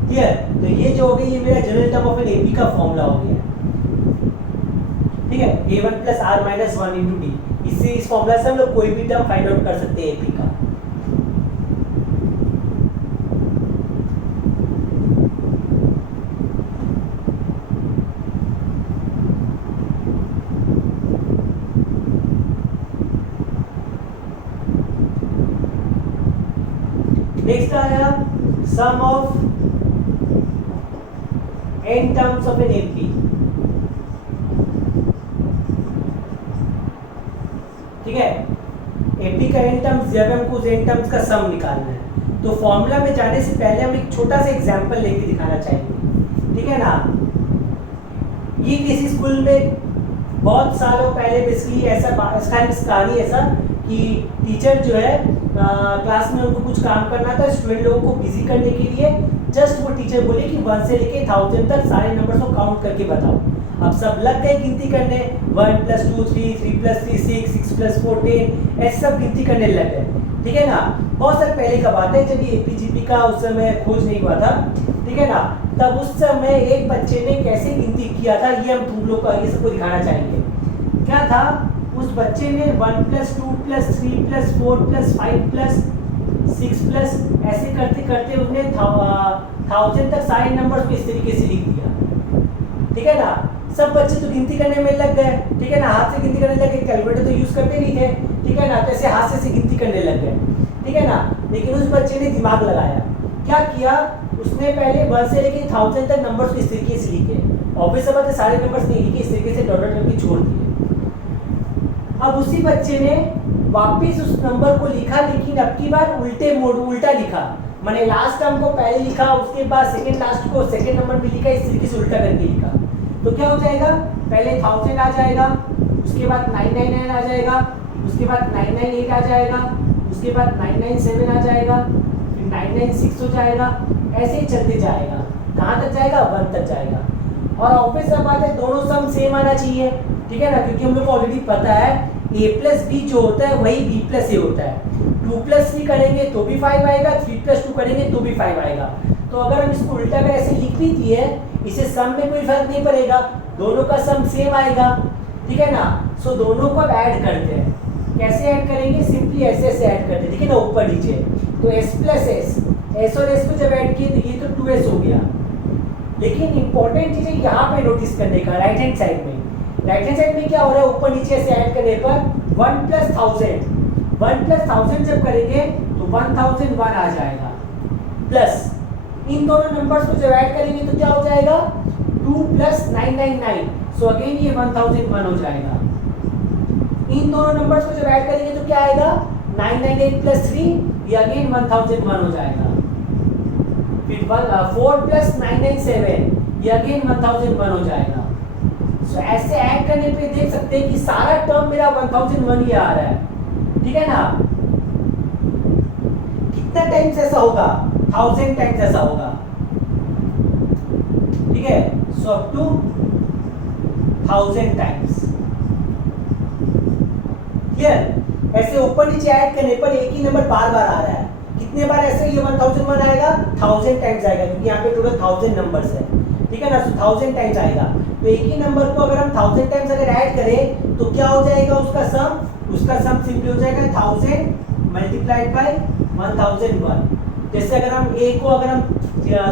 ठीक है। तो ये जो हो गया ये मेरा general term of an AP का फॉर्मूला हो गया, ठीक है, a1 plus r minus 1 into D. इससे इस फॉर्मूला से हम लोग कोई भी टर्म फाइंड आउट कर सकते हैं एपी का। नेक्स्ट आया sum of n terms of an AP, ठीक है। एपी का n टर्म्स जब हमको n टर्म्स का सम निकालना है तो फॉर्मूला में जाने से पहले हम एक छोटा सा एग्जांपल लेके दिखाना चाहेंगे, ठीक है ना। ये किसी स्कूल में बहुत सालों पहले बेसिकली ऐसा कहानी ऐसा कि टीचर जो है क्लास में उनको कुछ काम करना था, स्टूडेंट लोगों को बिजी करने के लिए जस्ट वो टीचर बोले कि 1 से लेके 1000 तक सारे नंबर्स को काउंट करके बताओ। अब सब लग गए गिनती करने, 1 प्लस 2 3, 3 प्लस 3 6, 6 प्लस 4 10, ऐसे सब गिनती करने लग गए, ठीक है ना। बहुत साल पहले का बात है जब ये एपीजीपी का उस समय खोज नहीं हुआ था, ठीक है ना। तब उस समय एक बच्चे ने कैसे गिनती किया था ये हम तुम लोग को आगे सबको दिखाना चाहेंगे। क्या था, उस बच्चे ने 1 plus 2 plus 3 plus 4 plus 5 plus 6 plus ऐसे करते करते उसने 1000 तक सारे नंबर्स को इस तरीके से लिख दिया, ठीक है ना। सब बच्चे तो गिनती करने में लग गए, ठीक है ना, हाथ से गिनती करने लगे, कैलकुलेटर तो यूज करते नहीं थे, ठीक है ना, तो ऐसे हाथ से गिनती करने लग गए, ठीक है ना। लेकिन उस बच्चे ने दिमाग लगाया, क्या किया, उसने पहले 1 से लेके 1000 तक नंबर्स को इस तरीके से लिखे। ऑब्वियस बात है सारे नंबर्स नहीं लिखे, इस तरीके से डॉट डॉट करके छोड़ दिए। अब उसी बच्चे ने वापस उस नंबर को लिखा, लेकिन अब की बार उल्टा लिखा, मैंने लास्ट टर्म को पहले लिखा, उसके बाद सेकंड लास्ट को सेकंड नंबर भी लिखा, इस तरीके से उल्टा करके लिखा। तो क्या हो जाएगा, पहले 1000 आ जाएगा, उसके बाद 999 आ जाएगा, उसके बाद 998 आ जाएगा, उसके बाद 997 आ जाएगा, फिर 996 हो जाएगा, ऐसे ही चलते जाएगा। कहाँ तक जाएगा, 1 तक जाएगा। और ऑब्वियस बात है दोनों सम सेम आना चाहिए, ठीक है ना, क्योंकि हम लोग को ऑलरेडी पता है a प्लस बी जो होता है वही b प्लस ए होता है। 2 प्लस 3 करेंगे तो भी 5 आएगा, 3 प्लस 2 करेंगे तो भी 5 आएगा। तो अगर हम इसको उल्टा कर ऐसे लिख भी दिए, इसे सम में कोई फर्क नहीं पड़ेगा, दोनों का सम सेम आएगा, ठीक है ना। सो दोनों को अब ऐड करते हैं, कैसे ऐड करेंगे, सिंपली ऐसे ऐसे ऐड करते, ठीक है ना, ऊपर नीचे। तो s प्लस एस, एस और एस को जब ऐड किए तो ये तो 2s हो गया। लेकिन इंपॉर्टेंट चीज है यहाँ पे नोटिस करने का, राइट हैंड साइड में, राइट हैंड साइड में क्या हो रहा है, ऊपर नीचे से ऐड करने पर 1 प्लस 1000, 1 प्लस 1000 जब करेंगे तो 1001 आ जाएगा, प्लस इन दोनों नंबर्स को जब ऐड करेंगे तो क्या हो जाएगा, 2 प्लस 999, सो अगेन ये 1001 हो जाएगा। इन दोनों नंबर्स को जब ऐड करेंगे तो क्या आएगा, 998 प्लस 3, ये अगेन 1001 हो जाएगा। फिर 4 प्लस 997, ये अगेन 1001 हो जाएगा। सो ऐसे ऐड करने पे देख सकते हैं कि सारा टर्म मेरा 1001 ही आ रहा है, ठीक है ना। कितना टाइम्स ऐसा होगा, 1000 टाइम्स ऐसा होगा, ठीक है। So up to 1000 times, clear. ऐसे ऊपर नीचे ऐड करने पर एक ही नंबर बार बार आ रहा है, कितने बार ऐसे ये 1001 आएगा, 1000 टाइम्स आएगा, क्योंकि यहाँ पे टोटल 1000 नंबर्स है, ठीक है ना। सो 1000 टाइम्स आएगा, तो एक ही नंबर को अगर हम 1000 टाइम्स अगर ऐड करें तो क्या हो जाएगा उसका सम, उसका सम सिंपली हो जाएगा 1000 मल्टीप्लाइड बाय 1001। जैसे अगर हम a को अगर हम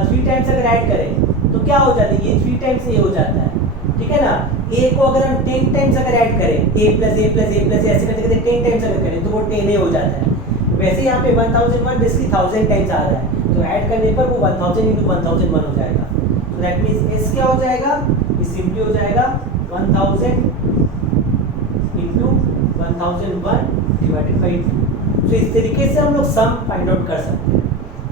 3 टाइम्स अगर ऐड करें तो क्या हो जाता है, ये 3 टाइम्स a हो जाता है, ठीक है ना। a को अगर हम 10 टाइम्स अगर ऐड करें, a plus a plus a plus ऐसे करते करते 10 टाइम्स अगर करें तो वो 10a हो जाता है। वैसे यहाँ पे 1001 बेसिकली 1000 टाइम्स आ रहा है, तो ऐड करने पर वो 1000 into 1001 हो जाएगा। तो दैट मींस s क्या हो जाएगा, ये सिंपली हो जाएगा 1000 into 1001 डिवाइडेड बाय 2। तो इस तरीके से हम लोग सम फाइंड आउट कर सकते हैं,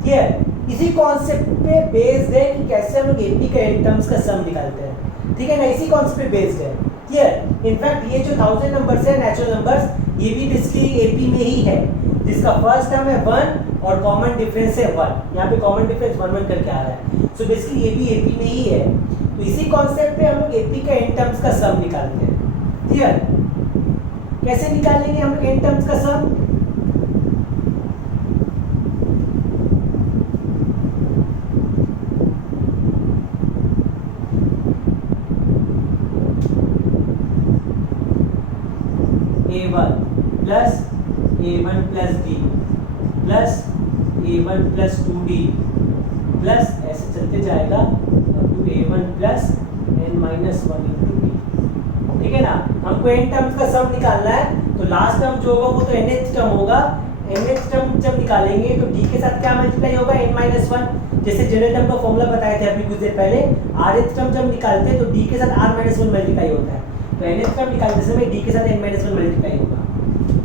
क्लियर। इसी कॉन्सेप्ट पे बेस्ड है कि कैसे हम लोग एपी का एन टर्म्स का सम निकालते हैं, ठीक है ना, इसी कॉन्सेप्ट पे बेस्ड है, क्लियर। इनफैक्ट ये जो 1000 नंबर्स है नेचुरल नंबर्स, ये भी बेसिकली एपी में ही है, जिसका फर्स्ट टर्म है 1 और कॉमन डिफरेंस है 1, यहाँ पे कॉमन डिफरेंस 1 1 करके आ रहा है। सो बेसिकली ये भी एपी में ही है, तो इसी कॉन्सेप्ट पे हम लोग एपी का एन टर्म्स का सम निकालते हैं, क्लियर। कैसे निकालेंगे हम लोग एन टर्म्स का sum, a1 plus a1 plus d plus a1 plus 2d plus ऐसे चलते जाएगा up to a1 plus n minus 1 into d, ठीक है ना। हमको n टर्म्स का सम निकालना है, तो लास्ट टर्म जो होगा वो तो nth टर्म होगा, nth टर्म जब निकालेंगे तो d के साथ क्या मल्टीप्लाई होगा, n माइनस 1। जैसे जनरल टर्म का फॉर्मूला बताए थे अभी कुछ देर पहले, rth टर्म जब निकालते हैं तो d के साथ r माइनस 1 मल्टीप्लाई होता है, तो nth टर्म निकालते समय d के साथ n माइनस 1 मल्टीप्लाई होगा।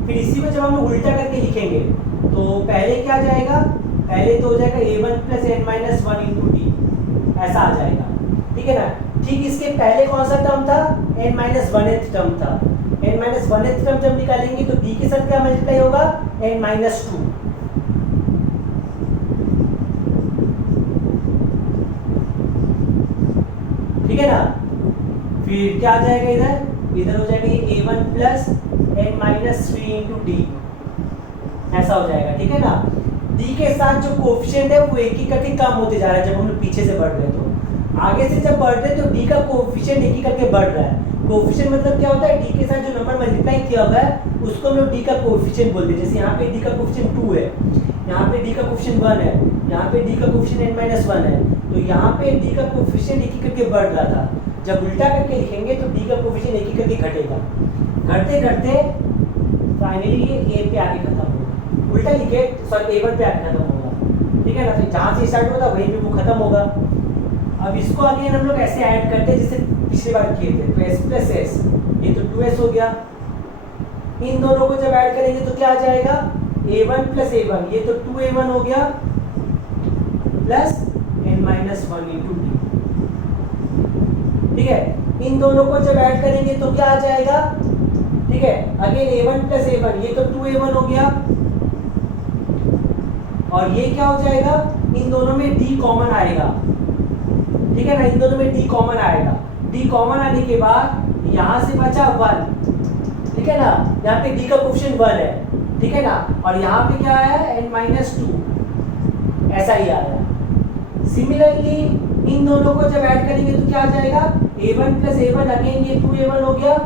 फिर इसी को जब हम उल्टा करके लिखेंगे तो पहले क्या जाएगा, पहले तो हो जाएगा a1 plus n minus 1 into D, ऐसा आ जाएगा, ठीक है ना। ठीक इसके पहले कौन सा टर्म था, n माइनस 1th टर्म था, n माइनस 1th टर्म जब निकालेंगे तो d के साथ क्या मल्टीप्लाई होगा, n माइनस 2, ठीक है ना। फिर क्या आ जाएगा इधर, इधर हो जाएगा a1 plus n minus 3 into D, ऐसा हो जाएगा, ठीक है ना। डी के साथ जो कोफिशिएंट है वो एक ही करके कम होते जा रहा है, जब हम लोग पीछे से बढ़ रहे हैं तो आगे से जब बढ़ रहे हैं तो डी का कोफिशिएंट एक ही करके बढ़ रहा है। कोफिशिएंट मतलब क्या होता है, डी के साथ जो नंबर मल्टीप्लाई किया हुआ है उसको हम लोग डी का कोफिशिएंट बोलते हैं। जैसे यहाँ पे डी का कोफिशिएंट 2 है, यहाँ पे डी का कोफिशिएंट 1 है, यहाँ पे डी का कोफिशिएंट n माइनस 1 है, तो यहाँ पे डी का कोफिशिएंट एक ही करके बढ़ रहा था। जब उल्टा करके लिखेंगे तो डी का कोफिशिएंट एक ही करके घटेगा, घटते घटते फाइनली ये ए पे आके खत्म होगा, उल्टा लिखे सॉरी a1 पे आके खत्म होगा, ठीक है ना। तो जहाँ से स्टार्ट होता वहीं पे वो खत्म होगा। अब इसको अगेन हम लोग ऐसे ऐड करते हैं जैसे पिछली बार किए थे, तो s प्लस एस, ये तो 2s हो गया। इन दोनों को जब ऐड करेंगे तो क्या आ जाएगा, a1 प्लस a1, ये तो 2a1 हो गया plus n minus 1 into D, ठीक है। इन दोनों को जब ऐड करेंगे तो क्या आ जाएगा, ठीक है, अगेन a1 प्लस a1, ये तो 2a1 हो गया, और ये क्या हो जाएगा, इन दोनों में d कॉमन आएगा, ठीक है ना, इन दोनों में d कॉमन आएगा। d कॉमन आने के बाद यहाँ से बचा 1, ठीक है ना, यहाँ पे d का कोफिशिएंट 1 है, ठीक है ना, और यहाँ पे क्या आया है n माइनस 2, ऐसा ही आया। सिमिलरली इन दोनों को जब ऐड करेंगे तो क्या आ जाएगा, a1 प्लस a1, अगेन ये 2a1 हो गया,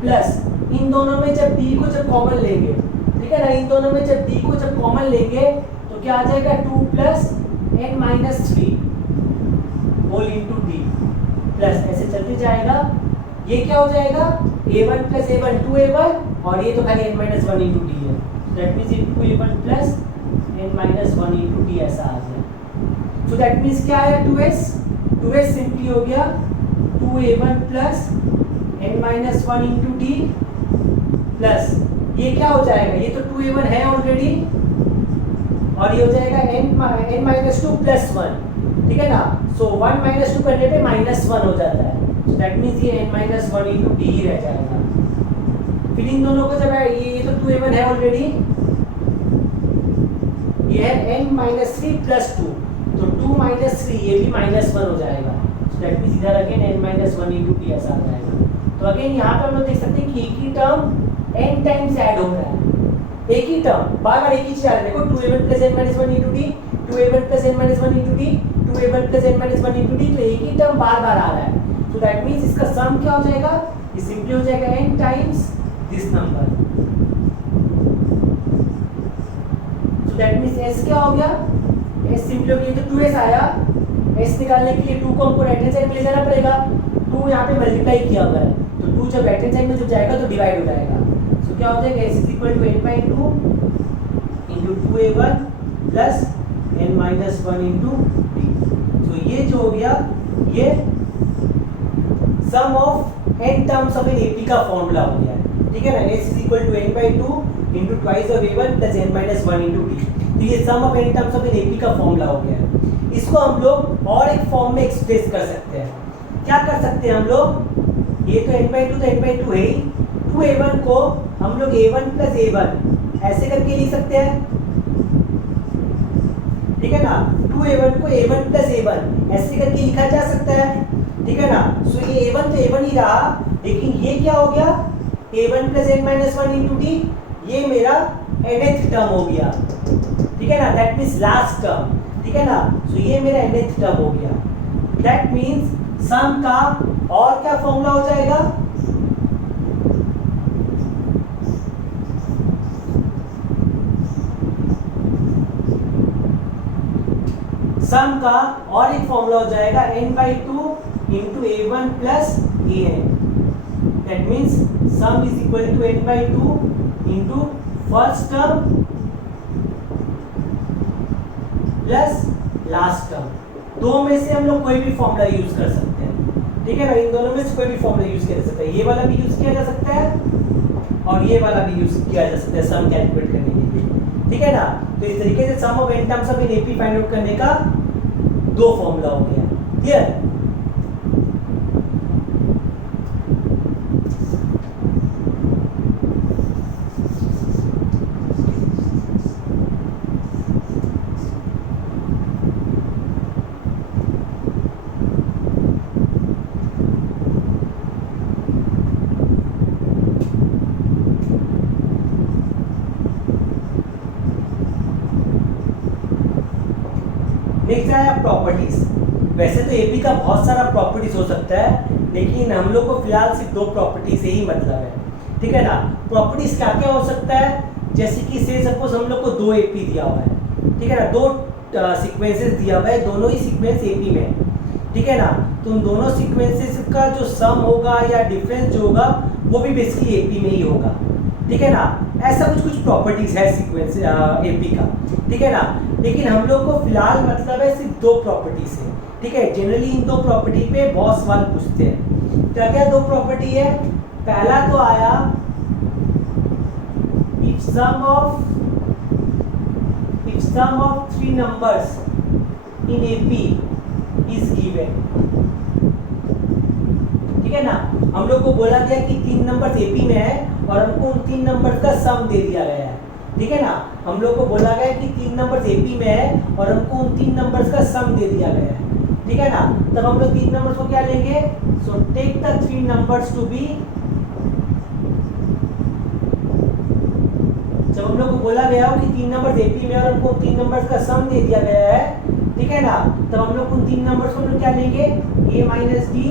प्लस इन दोनों में जब d को जब कॉमन लेंगे, ठीक है ना, इन दोनों में जब d को जब कॉमन लेंगे तो क्या आ जाएगा 2 plus n minus 3 whole into D plus ऐसे चलते जाएगा। ये क्या हो जाएगा a1 प्लस a1 2a1 और ये तो खाली n माइनस 1 इंटू डी है, दैट मीन्स ये 2a1 plus n minus 1 into D ऐसा आ गया। सो दैट मीन्स क्या आया 2s सिंपली हो गया 2a1 plus n minus 1 into D plus ये क्या हो जाएगा, ये तो 2a1 है ऑलरेडी और ये हो जाएगा n माइनस 2 प्लस 1, ठीक है ना। सो 1 माइनस 2 करने पे माइनस 1 हो जाता है, सो दैट मीन्स ये n माइनस 1 इंटू डी ही रह जाएगा। फिर इन दोनों को जब ये तो 2a1 है ऑलरेडी, ये है n माइनस 3 प्लस 2, तो 2 माइनस 3 ये भी माइनस 1 हो जाएगा, सो दैट मीन्स इधर again n minus 1 into D ऐसा आ जाएगा। तो अगेन यहाँ पे हम लोग देख सकते हैं कि एक ही टर्म n टाइम्स ऐड हो रहा है, एक ही टर्म बार बार एक ही चीज आ रहा है। देखो 2a1 plus n minus 1 into D, 2a1 plus n minus 1 into D, 2a1 plus n minus 1 into D, तो एक ही टर्म बार बार आ रहा है। सो दैट मींस इसका सम क्या हो जाएगा, ये सिंपली हो जाएगा n times this number. So that means s क्या हो गया, s सिंपली हो गया, तो 2s आया, s निकालने के लिए 2 को हमको राइट हैंड साइड में ले जाना पड़ेगा, 2 यहाँ पे मल्टीप्लाई किया हुआ है, तो 2 जब राइट हैंड साइड में जब जाएगा तो डिवाइड हो जाएगा। सो क्या हो जाएगा s is equal to n/2 into 2a1 plus n minus 1 into D. तो ये जो हो गया ये sum of n terms of an AP का फॉर्मूला हो गया है, ठीक है ना। s is equal to n/2 into twice of a1 plus n minus 1 into D, तो ये sum of n terms of an AP का फॉर्मूला हो गया है। इसको हम लोग और एक फॉर्म में एक्सप्रेस कर सकते हैं। क्या कर सकते हैं हम लोग, ये तो n/2 तो n/2 है ही, 2a1 को हम लोग a1 प्लस a1 ऐसे करके लिख सकते हैं, ठीक है ना। 2a1 को a1 प्लस a1 ऐसे करके लिखा जा सकता है, ठीक है ना। सो ये a1 तो a1 ही रहा, लेकिन ये क्या हो गया a1 plus n minus 1 into D, ये मेरा nth टर्म हो गया, ठीक है ना, दैट मीन्स लास्ट टर्म, ठीक है ना। सो ये मेरा nth टर्म हो गया, दैट मीन्स सम का और क्या फॉर्मूला हो जाएगा, सम का और एक फॉर्मूला हो जाएगा n/2 into a1 plus an, that means sum is equal to n/2 into first term plus last term. दो में से हम लोग कोई भी फॉर्मूला यूज कर सकते हैं, ठीक है ना, इन दोनों में से कोई भी फॉर्मूला यूज किया जा सकता है, ये वाला भी यूज किया जा सकता है और ये वाला भी यूज किया जा सकता है सम कैलकुलेट करने के लिए, ठीक है ना। तो इस तरीके से sum of n terms of an AP find out करने का दो फॉर्मूला हो गया, क्लियर। नेक्स्ट आया प्रॉपर्टीज। वैसे तो एपी का बहुत सारा प्रॉपर्टीज हो सकता है, लेकिन हम लोग को फिलहाल सिर्फ दो प्रॉपर्टी से ही मतलब है, ठीक है ना। प्रॉपर्टीज क्या क्या हो सकता है, जैसे कि से सपोज हम लोग को दो एपी दिया हुआ है, ठीक है ना, दो सीक्वेंसेस दिया हुआ है, दोनों ही सीक्वेंस एपी में है, ठीक है ना। तो उन दोनों सीक्वेंसेस का जो सम होगा या डिफरेंस जो होगा वो भी बेसिकली एपी में ही होगा, ठीक है ना। ऐसा कुछ कुछ प्रॉपर्टीज है सीक्वेंस एपी का, ठीक है ना। लेकिन हम लोग को फिलहाल मतलब है सिर्फ दो प्रॉपर्टी से, ठीक है। जनरली इन दो प्रॉपर्टी पे बहुत सवाल पूछते हैं। क्या क्या दो प्रॉपर्टी है, पहला तो आया if sum of three numbers in AP is given, ठीक है ना। हम लोग को बोला गया कि तीन नंबर्स एपी में है और हमको उन तीन नंबर्स का सम दे दिया गया है, ठीक है ना। हम लोग को बोला गया कि तीन नंबर्स एपी में है और हमको उन तीन नंबर्स का सम दे दिया गया है, ठीक है ना। तब हम लोग तीन नंबर्स को क्या लेंगे, so take the three numbers to be, जब हम लोग को बोला गया हो कि तीन नंबर्स एपी में और हमको तीन नंबर्स का सम दे दिया गया है, ठीक है ना, तब हम लोग उन तीन नंबर्स को हम लोग क्या लेंगे, a माइनस डी,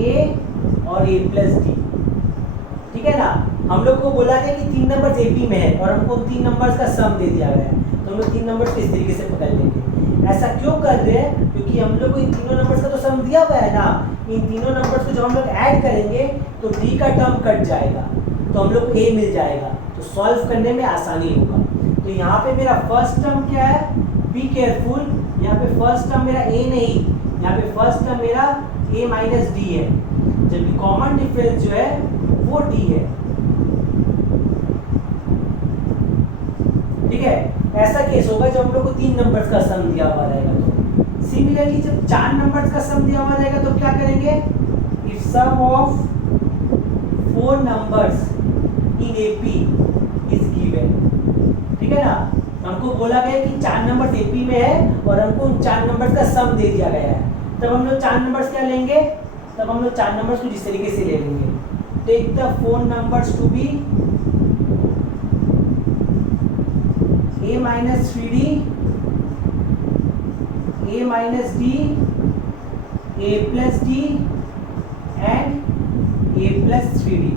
a और a प्लस डी, ठीक है ना। हम लोग को बोला गया कि 3 नंबर्स एपी में है और हमको 3 नंबर्स का सम दे दिया गया है, तो हम लोग 3 नंबर्स को इस तरीके से पकड़ लेंगे। ऐसा क्यों कर रहे हैं? क्योंकि हम लोग को इन तीनों नंबर्स का तो सम दिया हुआ है ना। इन तीनों नंबर्स को जब हम लोग ऐड करेंगे तो डी का टर्म कट जाएगा, तो हम लोग को ए मिल जाएगा, तो सॉल्व करने में आसानी होगा। तो यहाँ पे मेरा फर्स्ट टर्म क्या है? बी केयरफुल, यहाँ पे फर्स्ट टर्म मेरा ए नहीं, यहाँ पे फर्स्ट टर्म मेरा a माइनस डी है, जबकि कॉमन डिफरेंस जो है वो d है। ठीक है, ऐसा केस होगा जब हम लोग को 3 नंबर्स का सम दिया हुआ रहेगा। तो सिमिलरली जब 4 नंबर्स का सम दिया हुआ रहेगा तो क्या करेंगे? If sum of 4 numbers in AP is given, ठीक है ना। हमको बोला गया कि 4 नंबर्स एपी में है और हमको उन 4 नंबर्स का सम दे दिया गया है, तब हम लोग 4 नंबर्स क्या लेंगे? तब हम लोग 4 नंबर्स को जिस तरीके से ले लेंगे, take the 4 numbers to be a minus 3d, a minus d, a plus d and a plus 3d।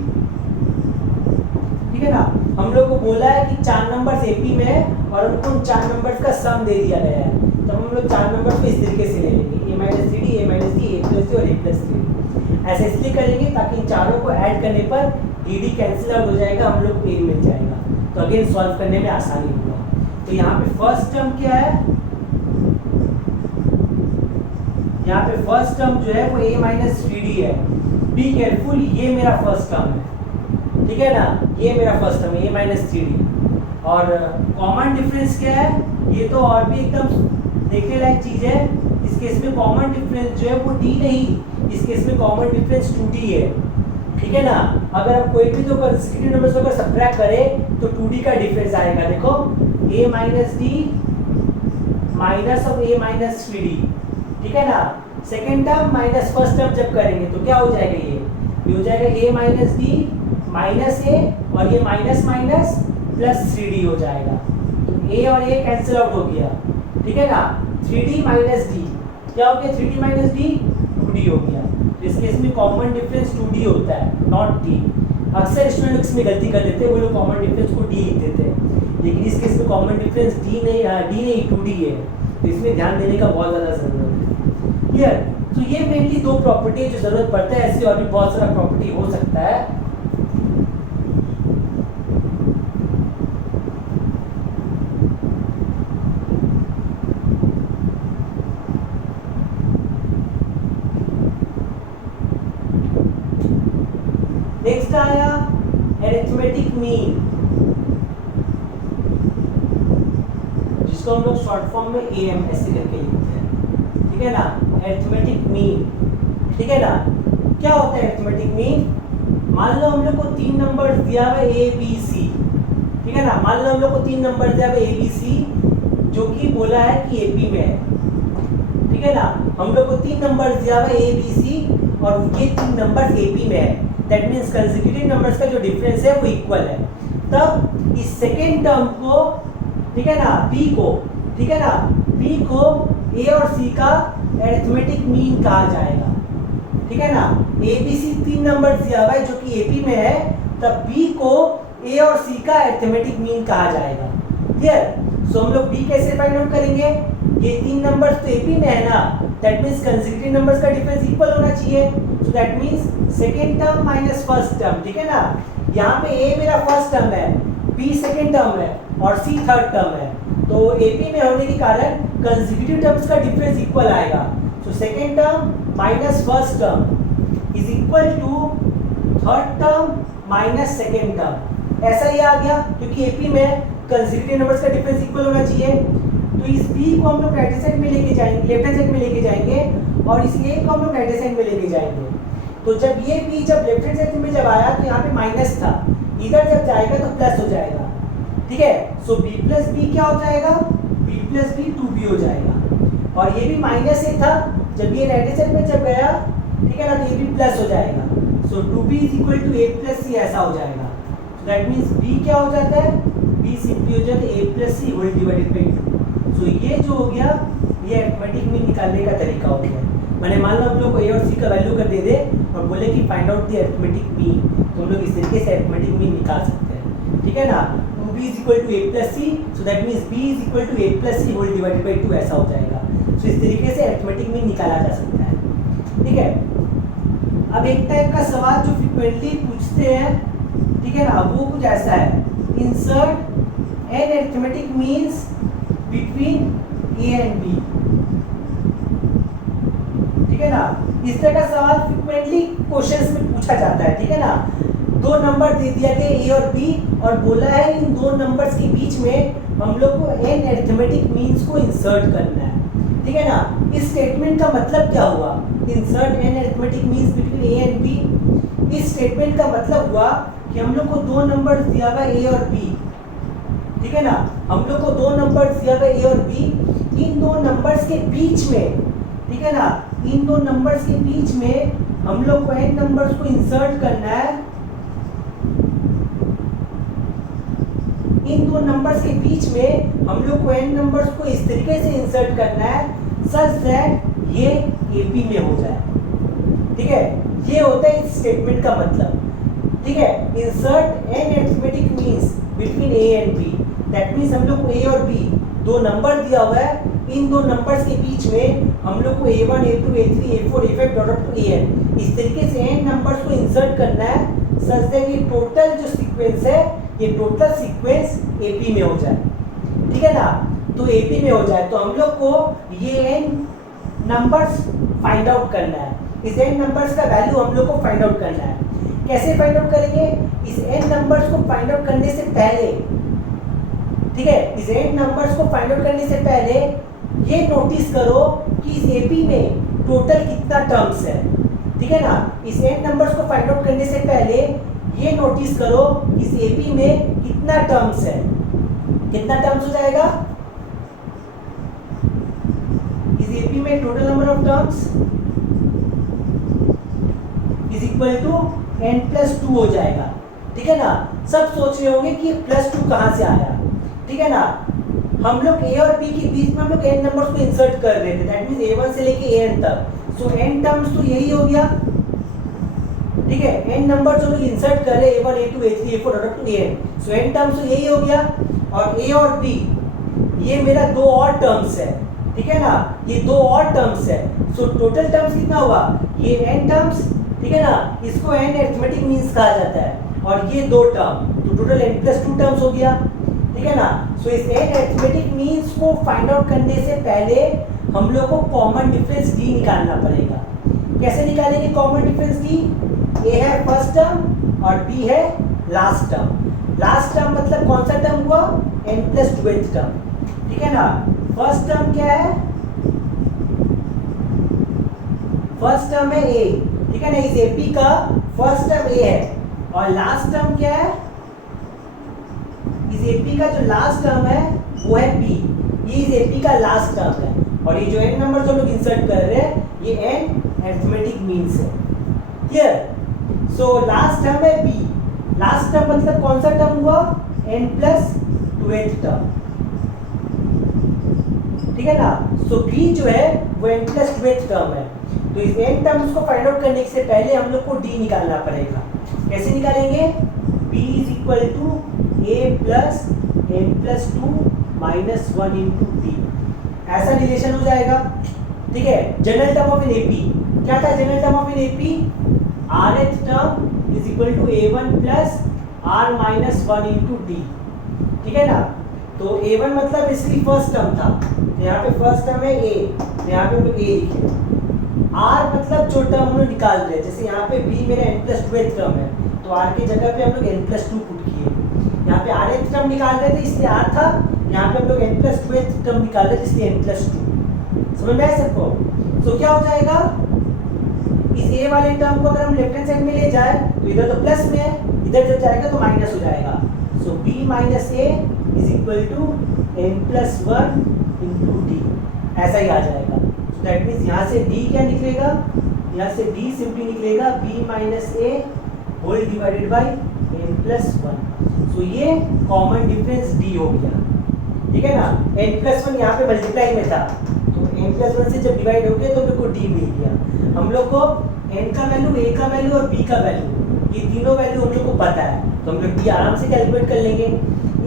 ठीक है ना। हम लोग को बोला है कि 4 नंबर्स एपी में है और हमको उन 4 नंबर्स का सम दे दिया गया है, तो हम लोग 4 नंबर्स को इस तरीके से ले लेंगे, a minus 3d, a minus d, a plus d और a plus 3d। ऐसे इसलिए करेंगे ताकि इन चारों को ऐड करने पर dd कैंसिल आउट हो जाएगा, हम लोग a मिल जाएगा, तो अगेन सॉल्व करने में आसानी होगा। तो यहाँ पे फर्स्ट टर्म क्या है? यहाँ पे फर्स्ट टर्म जो है वो a माइनस 3d है। बी केयरफुल, ये मेरा फर्स्ट टर्म है, ठीक है ना, ये मेरा फर्स्ट टर्म है a माइनस 3d। और कॉमन डिफरेंस क्या है? ये तो और भी एकदम देखने लायक चीज है। इस केस में कॉमन डिफरेंस जो है वो d नहीं, इस केस में कॉमन डिफरेंस 2d है, ठीक है ना। अगर हम कोई भी दो कंसेक्यूटिव नंबर्स को अगर सब्ट्रैक्ट करें तो 2d का डिफरेंस आएगा। देखो a minus d minus of a minus 3d, ठीक है ना। Second term minus first term जब करेंगे तो क्या हो जाएगा? ये हो जाएगा a minus d minus a और ये माइनस माइनस प्लस 3d हो जाएगा, तो a और a कैंसिल आउट हो गया, ठीक है ना। 3d माइनस d क्या हो गया? 3d माइनस d 2d हो गया। इस केस में कॉमन डिफरेंस 2d होता है, नॉट d। अक्सर स्टूडेंट इसमें गलती कर देते हैं, वो लोग कॉमन डिफरेंस को d लिख देते हैं, लेकिन इस केस में कॉमन डिफरेंस d नहीं 2d है, तो इसमें ध्यान देने का बहुत ज़्यादा जरूरत है। क्लियर? तो ये मेनली 2 प्रॉपर्टी है जो जरूरत पड़ता है, ऐसी और भी बहुत सारा प्रॉपर्टी हो सकता है। नेक्स्ट आया अरिथमेटिक मीन, जिसको हम लोग शॉर्ट फॉर्म में AM ऐसे करके लिखते हैं, ठीक है ना। अरिथमेटिक मीन, ठीक है ना। क्या होता है अरिथमेटिक मीन? मान लो हम लोग को 3 नंबर दिया हुआ A B C, ठीक है ना। मान लो हम लोग को 3 नंबर दिया हुआ A B C जो कि बोला है कि AP में है, ठीक है ना। हम लोग को 3 नंबर दिया हुआ A B C और ये 3 नंबर AP में है, दैट मीन्स कंसेक्यूटिव नंबर्स का जो डिफरेंस है वो इक्वल है। तब इस सेकेंड टर्म को, ठीक है ना, B को, ठीक है ना, B को A और C का अरिथमेटिक मीन कहा जाएगा, ठीक है ना। A B C 3 नंबर दिया हुआ है जो कि AP में है, तब B को A और C का अरिथमेटिक मीन कहा जाएगा। क्लियर? सो हम लोग B कैसे फाइंड आउट करेंगे? ये 3 नंबर्स तो AP में है ना, दैट मीन्स कंसेक्यूटिव नंबर्स का डिफरेंस इक्वल होना चाहिए, सो that means second term minus first term, ठीक है ना। यहाँ पे A मेरा फर्स्ट टर्म है, B सेकेंड टर्म है और C थर्ड टर्म है, तो AP में होने के कारण कंसेक्यूटिव टर्म्स का डिफरेंस इक्वल आएगा। So second term minus first term is equal to third term minus second term. ऐसा ही आ गया क्योंकि AP में कंसेक्यूटिव नंबर्स का डिफरेंस इक्वल होना चाहिए। तो इस B को हम लोग राइट हैंड साइड में लेके जाएंगे, लेफ्ट हैंड साइड में लेके जाएंगे, और इस A को हम लोग राइट हैंड साइड में लेके जाएंगे। तो जब ये B जब लेफ्ट हैंड साइड में जब आया तो यहाँ पे माइनस था, इधर जब जाएगा तो प्लस हो जाएगा, ठीक है। सो B प्लस B क्या हो जाएगा? B प्लस B 2B हो जाएगा, और ये भी माइनस A था, जब ये राइट हैंड साइड में जब गया, ठीक है ना, तो ये भी प्लस हो जाएगा। So 2B is equal to A plus C ऐसा हो जाएगा। सो दैट मीन्स B क्या हो जाता है? B सिंपली हो जाता है A plus C whole divided by 2। So ये जो हो गया, ये अरिथमेटिक मीन निकालने का तरीका हो गया। मैंने मान लो हम लोग को ए और सी का वैल्यू कर दे दे और बोले कि find out the arithmetic mean, तो हम लोग इस तरीके से अरिथमेटिक मीन निकाल सकते हैं, ठीक है ना। 2b is equal to a plus C, so that means b is equal to a plus C whole divided by 2, ऐसा हो जाएगा। सो इस तरीके से अरिथमेटिक मीन निकाला जा सकता है, ठीक है। अब एक टाइप का सवाल जो फ्रीक्वेंटली पूछते हैं, ठीक है ना, वो कुछ ऐसा है, insert an arithmetic means between a and b, ठीक है ना। इस तरह का सवाल फ्रीक्वेंटली क्वेश्चंस में पूछा जाता है, ठीक है ना। दो नंबर दे दिया गया a और b और बोला है इन दो नंबर्स के बीच में हम लोग को n अरिथमेटिक मीन्स को इंसर्ट करना है, ठीक है ना। इस स्टेटमेंट का मतलब क्या हुआ, insert n arithmetic means between a and b। इस स्टेटमेंट का मतलब हुआ कि हम लोग को दो नंबर्स दिया हुआ a और b, ठीक है ना। हम लोग को दो नंबर्स दिया हुआ a और b, इन दो नंबर्स के बीच में, ठीक है ना, इन दो नंबर्स के बीच में हम लोग को n नंबर्स को इंसर्ट करना है। इन दो नंबर्स के बीच में हम लोग को n नंबर्स को इस तरीके से इंसर्ट करना है सच दैट ये AP में हो जाए, ठीक है। ये होता है इस स्टेटमेंट का मतलब, ठीक है। Insert n arithmetic means between a and b, that means हम लोग को a और b दो नंबर दिया हुआ है, इन दो नंबर्स के बीच में हम लोग को a1 a2 a3 a4 a5 dot to an इस तरीके से n नंबर्स को इंसर्ट करना है सच दैट ये टोटल जो सीक्वेंस है, ये टोटल सीक्वेंस AP में हो जाए, ठीक है ना। तो AP में हो जाए तो हम लोग को ये n नंबर्स फाइंड आउट करना है। इस n नंबर्स का वैल्यू हम लोग को फाइंड आउट करना है। कैसे फाइंड आउट करेंगे, इस n नंबर्स को फाइंड आउट करने से पहले, ठीक है, इस n नंबर्स को फाइंड आउट करने से पहले ये नोटिस करो कि इस AP में टोटल कितना टर्म्स है, ठीक है ना। इस n नंबर्स को फाइंड आउट करने से पहले ये नोटिस करो इस AP में कितना टर्म्स है। कितना टर्म्स हो जाएगा, इस AP में total number of terms is equal to n plus 2 हो जाएगा, ठीक है ना। सब सोच रहे होंगे कि प्लस 2 कहाँ से आया, ठीक है ना। हम लोग a और b के बीच में हम लोग n नंबर्स को इंसर्ट कर रहे थे, दैट मींस a1 से लेके an तक, सो n टर्म्स तो यही हो गया, ठीक है। n नंबर जो लोग इंसर्ट कर रहे हैं a1 a2 a3 a4 dot to an, so n terms तो यही हो गया। और a और b ये मेरा दो और टर्म्स है, ठीक है ना, ये दो और टर्म्स है, सो टोटल टर्म्स कितना हुआ, ये n टर्म्स, ठीक है ना। इसको n अरिथमेटिक मीन्स कहा जाता है और ये दो टर्म, तो टोटल n प्लस 2 टर्म्स हो गया, ठीक है ना। सो इस n अरिथमेटिक मीन्स को फाइंड आउट करने से पहले हम लोग को कॉमन डिफरेंस d निकालना पड़ेगा। कैसे निकालेंगे कॉमन डिफरेंस d, a है फर्स्ट टर्म और b है लास्ट टर्म। लास्ट टर्म मतलब कौन सा टर्म हुआ, n प्लस 12th टर्म, ठीक है ना। फर्स्ट टर्म क्या है, फर्स्ट टर्म है a, ठीक है ना, इस AP का फर्स्ट टर्म a है और लास्ट टर्म क्या है, इस AP का जो लास्ट टर्म है वो है b, ये इस AP का लास्ट टर्म है और ये जो n नंबर जो लोग इंसर्ट कर रहे हैं ये n अरिथमेटिक मीन्स है, क्लियर। सो लास्ट टर्म है b, लास्ट टर्म मतलब कौन सा टर्म हुआ, n प्लस 12th टर्म, ठीक है ना। सो b जो है वो n प्लस 12th टर्म है, तो इस n टर्म्स को फाइंड आउट करने से पहले हम लोग को d निकालना पड़ेगा। कैसे निकालेंगे, b is equal to a plus n plus 2 minus 1 into d, ऐसा रिलेशन हो जाएगा, ठीक है। General term of an AP क्या था, general term of an AP rth term is equal to a1 plus r minus 1 into d, ठीक है ना। तो a1 मतलब इसकी फर्स्ट टर्म था, तो यहाँ पे फर्स्ट टर्म है a, तो यहाँ पे हम लोग a लिखे। r मतलब जो टर्म हम लोग निकाल रहे हैं, जैसे यहाँ पे b मेरा n प्लस 12th टर्म है, तो r की जगह पे हम लोग n प्लस 2 पुट किए। यहाँ पे rth टर्म निकाल रहे थे इसलिए r था, यहाँ पे हम लोग n प्लस 12th टर्म निकाल रहे थे इसलिए n प्लस 2। समझ में आया सबको। तो क्या हो जाएगा, इस a वाले टर्म को अगर हम लेफ्ट हैंड साइड में ले जाए तो इधर तो प्लस में है, इधर जब जाएगा तो माइनस हो जाएगा। So b minus a is equal to n plus 1 into d, ऐसा ही आ जाएगा। सो दैट मीन्स यहाँ से d क्या निकलेगा, यहाँ से d सिंपली निकलेगा b minus a whole divided by n plus 1। So ये कॉमन डिफरेंस d हो गया, ठीक है ना। n प्लस 1 यहाँ पे मल्टीप्लाई में था, तो n+1 से जब डिवाइड हो गया तो मेरे को d मिल गया। हम लोग को n का वैल्यू, a का वैल्यू और b का वैल्यू, ये तीनों वैल्यू हम लोग को पता है, तो हम लोग d आराम से कैलकुलेट कर लेंगे।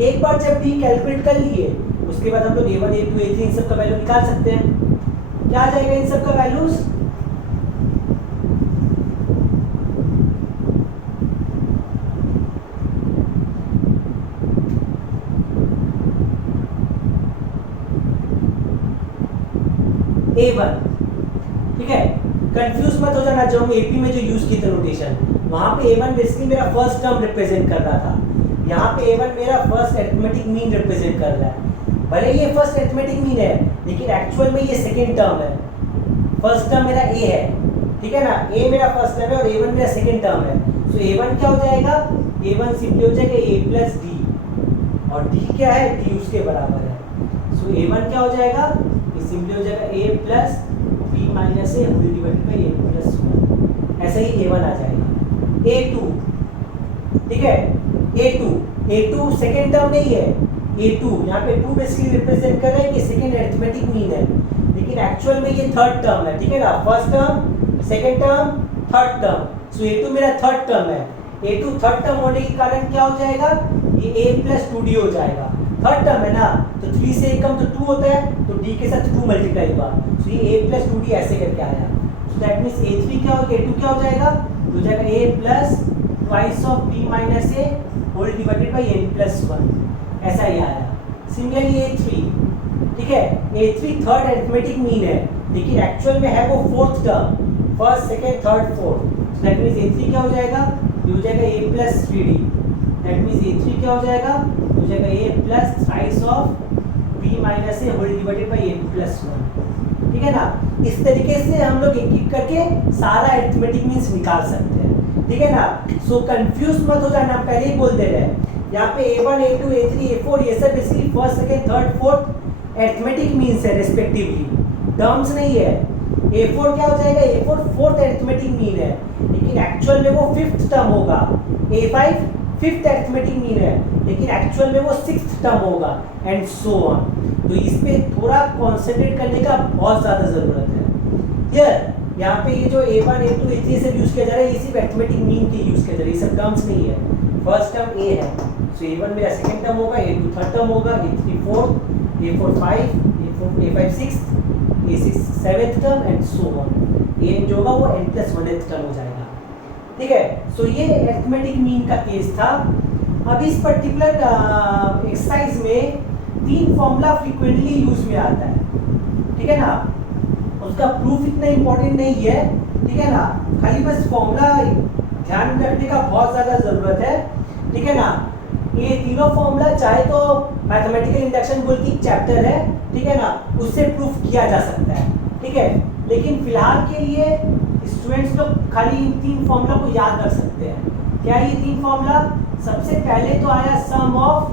एक बार जब d कैलकुलेट कर लिए उसके बाद हम लोग a1 a2 a3 इन सब का वैल्यू निकाल सकते हैं। क्या आ जाएगा इन सब का वैल्यूज? a1, ठीक है, कंफ्यूज मत हो जाना। जो हम एपी में जो यूज की थी नोटेशन, वहां पे a1 बेसिकली मेरा फर्स्ट टर्म रिप्रेजेंट कर रहा था, यहाँ पे a1 मेरा फर्स्ट अरिथमेटिक मीन रिप्रेजेंट कर रहा है। भले ये फर्स्ट अरिथमेटिक मीन है लेकिन एक्चुअल में ये सेकंड टर्म है। फर्स्ट टर्म मेरा a है, ठीक है ना, a मेरा फर्स्ट टर्म है और a1 मेरा सेकंड टर्म है। सो a1 क्या हो जाएगा? a1 सिंपली हो जाएगा a प्लस डी, और d क्या है? d उसके बराबर है। सो a1 क्या हो जाएगा? ये सिंपली हो जाएगा a plus b minus a whole divided by a plus 1। ऐसे ही a1 आ जाएगा। a2, ठीक है, a2 सेकंड टर्म नहीं है, a2 यहाँ पे 2 बेसिकली रिप्रेजेंट कर रहा है कि सेकंड अरिथमेटिक मीन है, लेकिन एक्चुअल में ये थर्ड टर्म है, ठीक है ना, first term, second term, third term. So a2 मेरा थर्ड टर्म है। a2 थर्ड टर्म होने के कारण क्या हो जाएगा? ये a प्लस 2d हो जाएगा। थर्ड टर्म है ना, तो 3 से एक कम तो 2 होता है, तो d के साथ 2 मल्टीप्लाई हुआ, सो ये a प्लस 2d ऐसे करके आया। सो दैट मींस a3 क्या होगा? a2 क्या हो जाएगा? हो जाएगा a plus twice of b minus a whole divided by n plus 1, ऐसा ही आया। सिमिलरली a3, ठीक है, a3 थर्ड अरिथमेटिक मीन है लेकिन एक्चुअल में है वो fourth term, first second third fourth. So that means a3 क्या हो जाएगा? ये हो जाएगा a plus 3d। That means a3 क्या हो जाएगा? हो जाएगा a plus thrice of b minus a whole divided by n plus 1, ठीक है ना। इस तरीके से हम लोग एक एक करके सारा अरिथमेटिक मीन्स निकाल सकते हैं, ठीक है ना। सो कंफ्यूज मत हो जाना, पहले ही बोल दे रहे हैं, यहाँ पे a1 a2 a3 a4 ये सब basically first second third fourth arithmetic means है रेस्पेक्टिवली, टर्म्स नहीं है। a4 क्या हो जाएगा? a4 फोर्थ अरिथमेटिक मीन है लेकिन एक्चुअल में वो फिफ्थ टर्म होगा। a5 फिफ्थ अरिथमेटिक मीन है लेकिन एक्चुअल में वो सिक्स्थ टर्म होगा, एंड सो ऑन। तो इस पे थोड़ा कॉन्सेंट्रेट करने का बहुत ज़्यादा ज़रूरत है। क्लियर? यहाँ पे ये जो a1 a2 a3 से यूज़ किया जा रहा है, ये सिर्फ अरिथमेटिक मीन के यूज़ किया जा रहा है, ये सब टर्म्स नहीं है। फर्स्ट टर्म a है, सो a1 मेरा सेकंड टर्म होगा, a2 थर्ड टर्म होगा, a3 fourth, a4 5, a5 sixth, a6 seventh term, and so on. n जो होगा वो n प्लस 1th टर्म हो जाएगा, ठीक है। सो ये अरिथमेटिक मीन का केस था। अब इस पर्टिकुलर एक्सरसाइज में 3 फॉर्मूला फ्रीक्वेंटली यूज में आता है, ठीक है ना। उसका प्रूफ इतना इंपॉर्टेंट नहीं है, ठीक है ना, खाली बस फॉर्मूला ध्यान रखने का बहुत ज़्यादा ज़रूरत है, ठीक है ना। ये तीनों फॉर्मूला चाहे तो मैथमेटिकल इंडक्शन बोल की चैप्टर है, ठीक है ना, उससे प्रूफ किया जा सकता है, ठीक है। लेकिन फिलहाल के लिए स्टूडेंट्स लोग खाली इन 3 फॉर्मूला को याद रख सकते हैं। क्या ये 3 फॉर्मूला? सबसे पहले तो आया sum of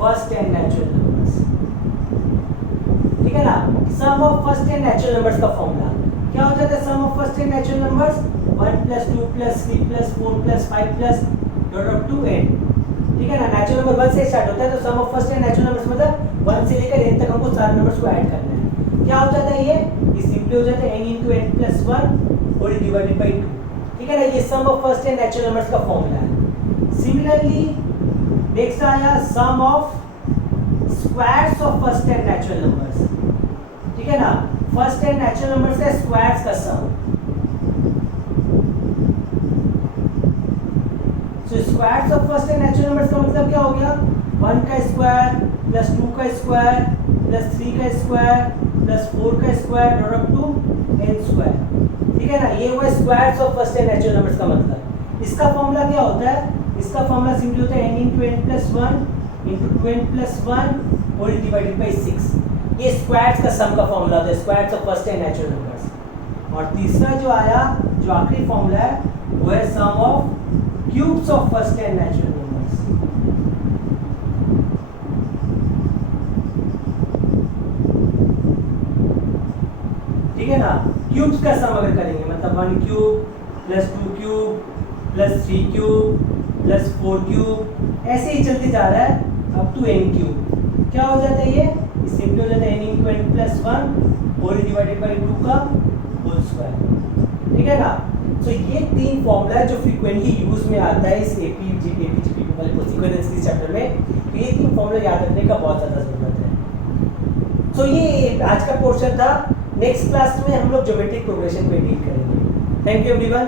first 10 natural numbers, ठीक है ना। सम ऑफ फर्स्ट 10 नेचुरल नंबर्स का फॉर्मूला क्या हो जाता है? Sum of first 10 natural numbers 1 + 2 + 3 + 4 + 5 + dot of 2 n, ठीक है ना। नेचुरल नंबर 1 से स्टार्ट होता है, तो सम ऑफ फर्स्ट 10 नेचुरल नंबर्स मतलब 1 से लेकर n तक हमको सारे नंबर्स को ऐड करना है। क्या हो जाता है ये सिंपली हो जाता है n × n + 1 whole divided by 2, ठीक है ना। ये sum of first 10 natural numbers का फॉर्मूला है। सिमिलरली नेक्स्ट आया sum of squares of first 10 natural numbers, ठीक है ना। फर्स्ट 10 नेचुरल नंबर्स का स्क्वायर्स का sum. So squares of first 10 natural numbers का मतलब क्या हो गया? 1 का स्क्वायर प्लस 2 का स्क्वायर प्लस 3 का स्क्वायर प्लस 4 का square dot of 2 n square, ठीक है ना। ये हुआ squares of first 10 natural numbers का मतलब। इसका फॉर्मूला क्या होता है? इसका फॉर्मूला सिंपली होता है n × n + 1 × 2n + 1 whole divided by 6। ये स्क्वायर्स का सम का फॉर्मूला होता है, squares of first 10 natural numbers. और तीसरा जो आया, जो आखिरी फॉर्मूला है, वो है sum of cubes of first 10 natural numbers, ठीक है ना। क्यूब्स का सम अगर करेंगे मतलब 1 क्यूब + 2 क्यूब + 3 क्यूब + 4 क्यूब, ऐसे ही चलते जा रहा है अप टू n क्यूब। क्या हो जाता है ये? सिंपली हो जाता है n equal plus 1 whole divided by 2 का होल स्क्वायर, ठीक है ना। तो ये तीन फॉर्मूला जो फ्रीक्वेंटली यूज में आता है इस एपीजीपी वाले सीक्वेंस की चैप्टर में, तो ये तीन फॉर्मूला याद रखने का बहुत ज़्यादा ज़रूरत है। तो ये आज का पोर्शन था। नेक्स्ट क्लास में हम लोग ज्योमेट्रिक प्रोग्रेशन पे डील करेंगे। Thank you everyone.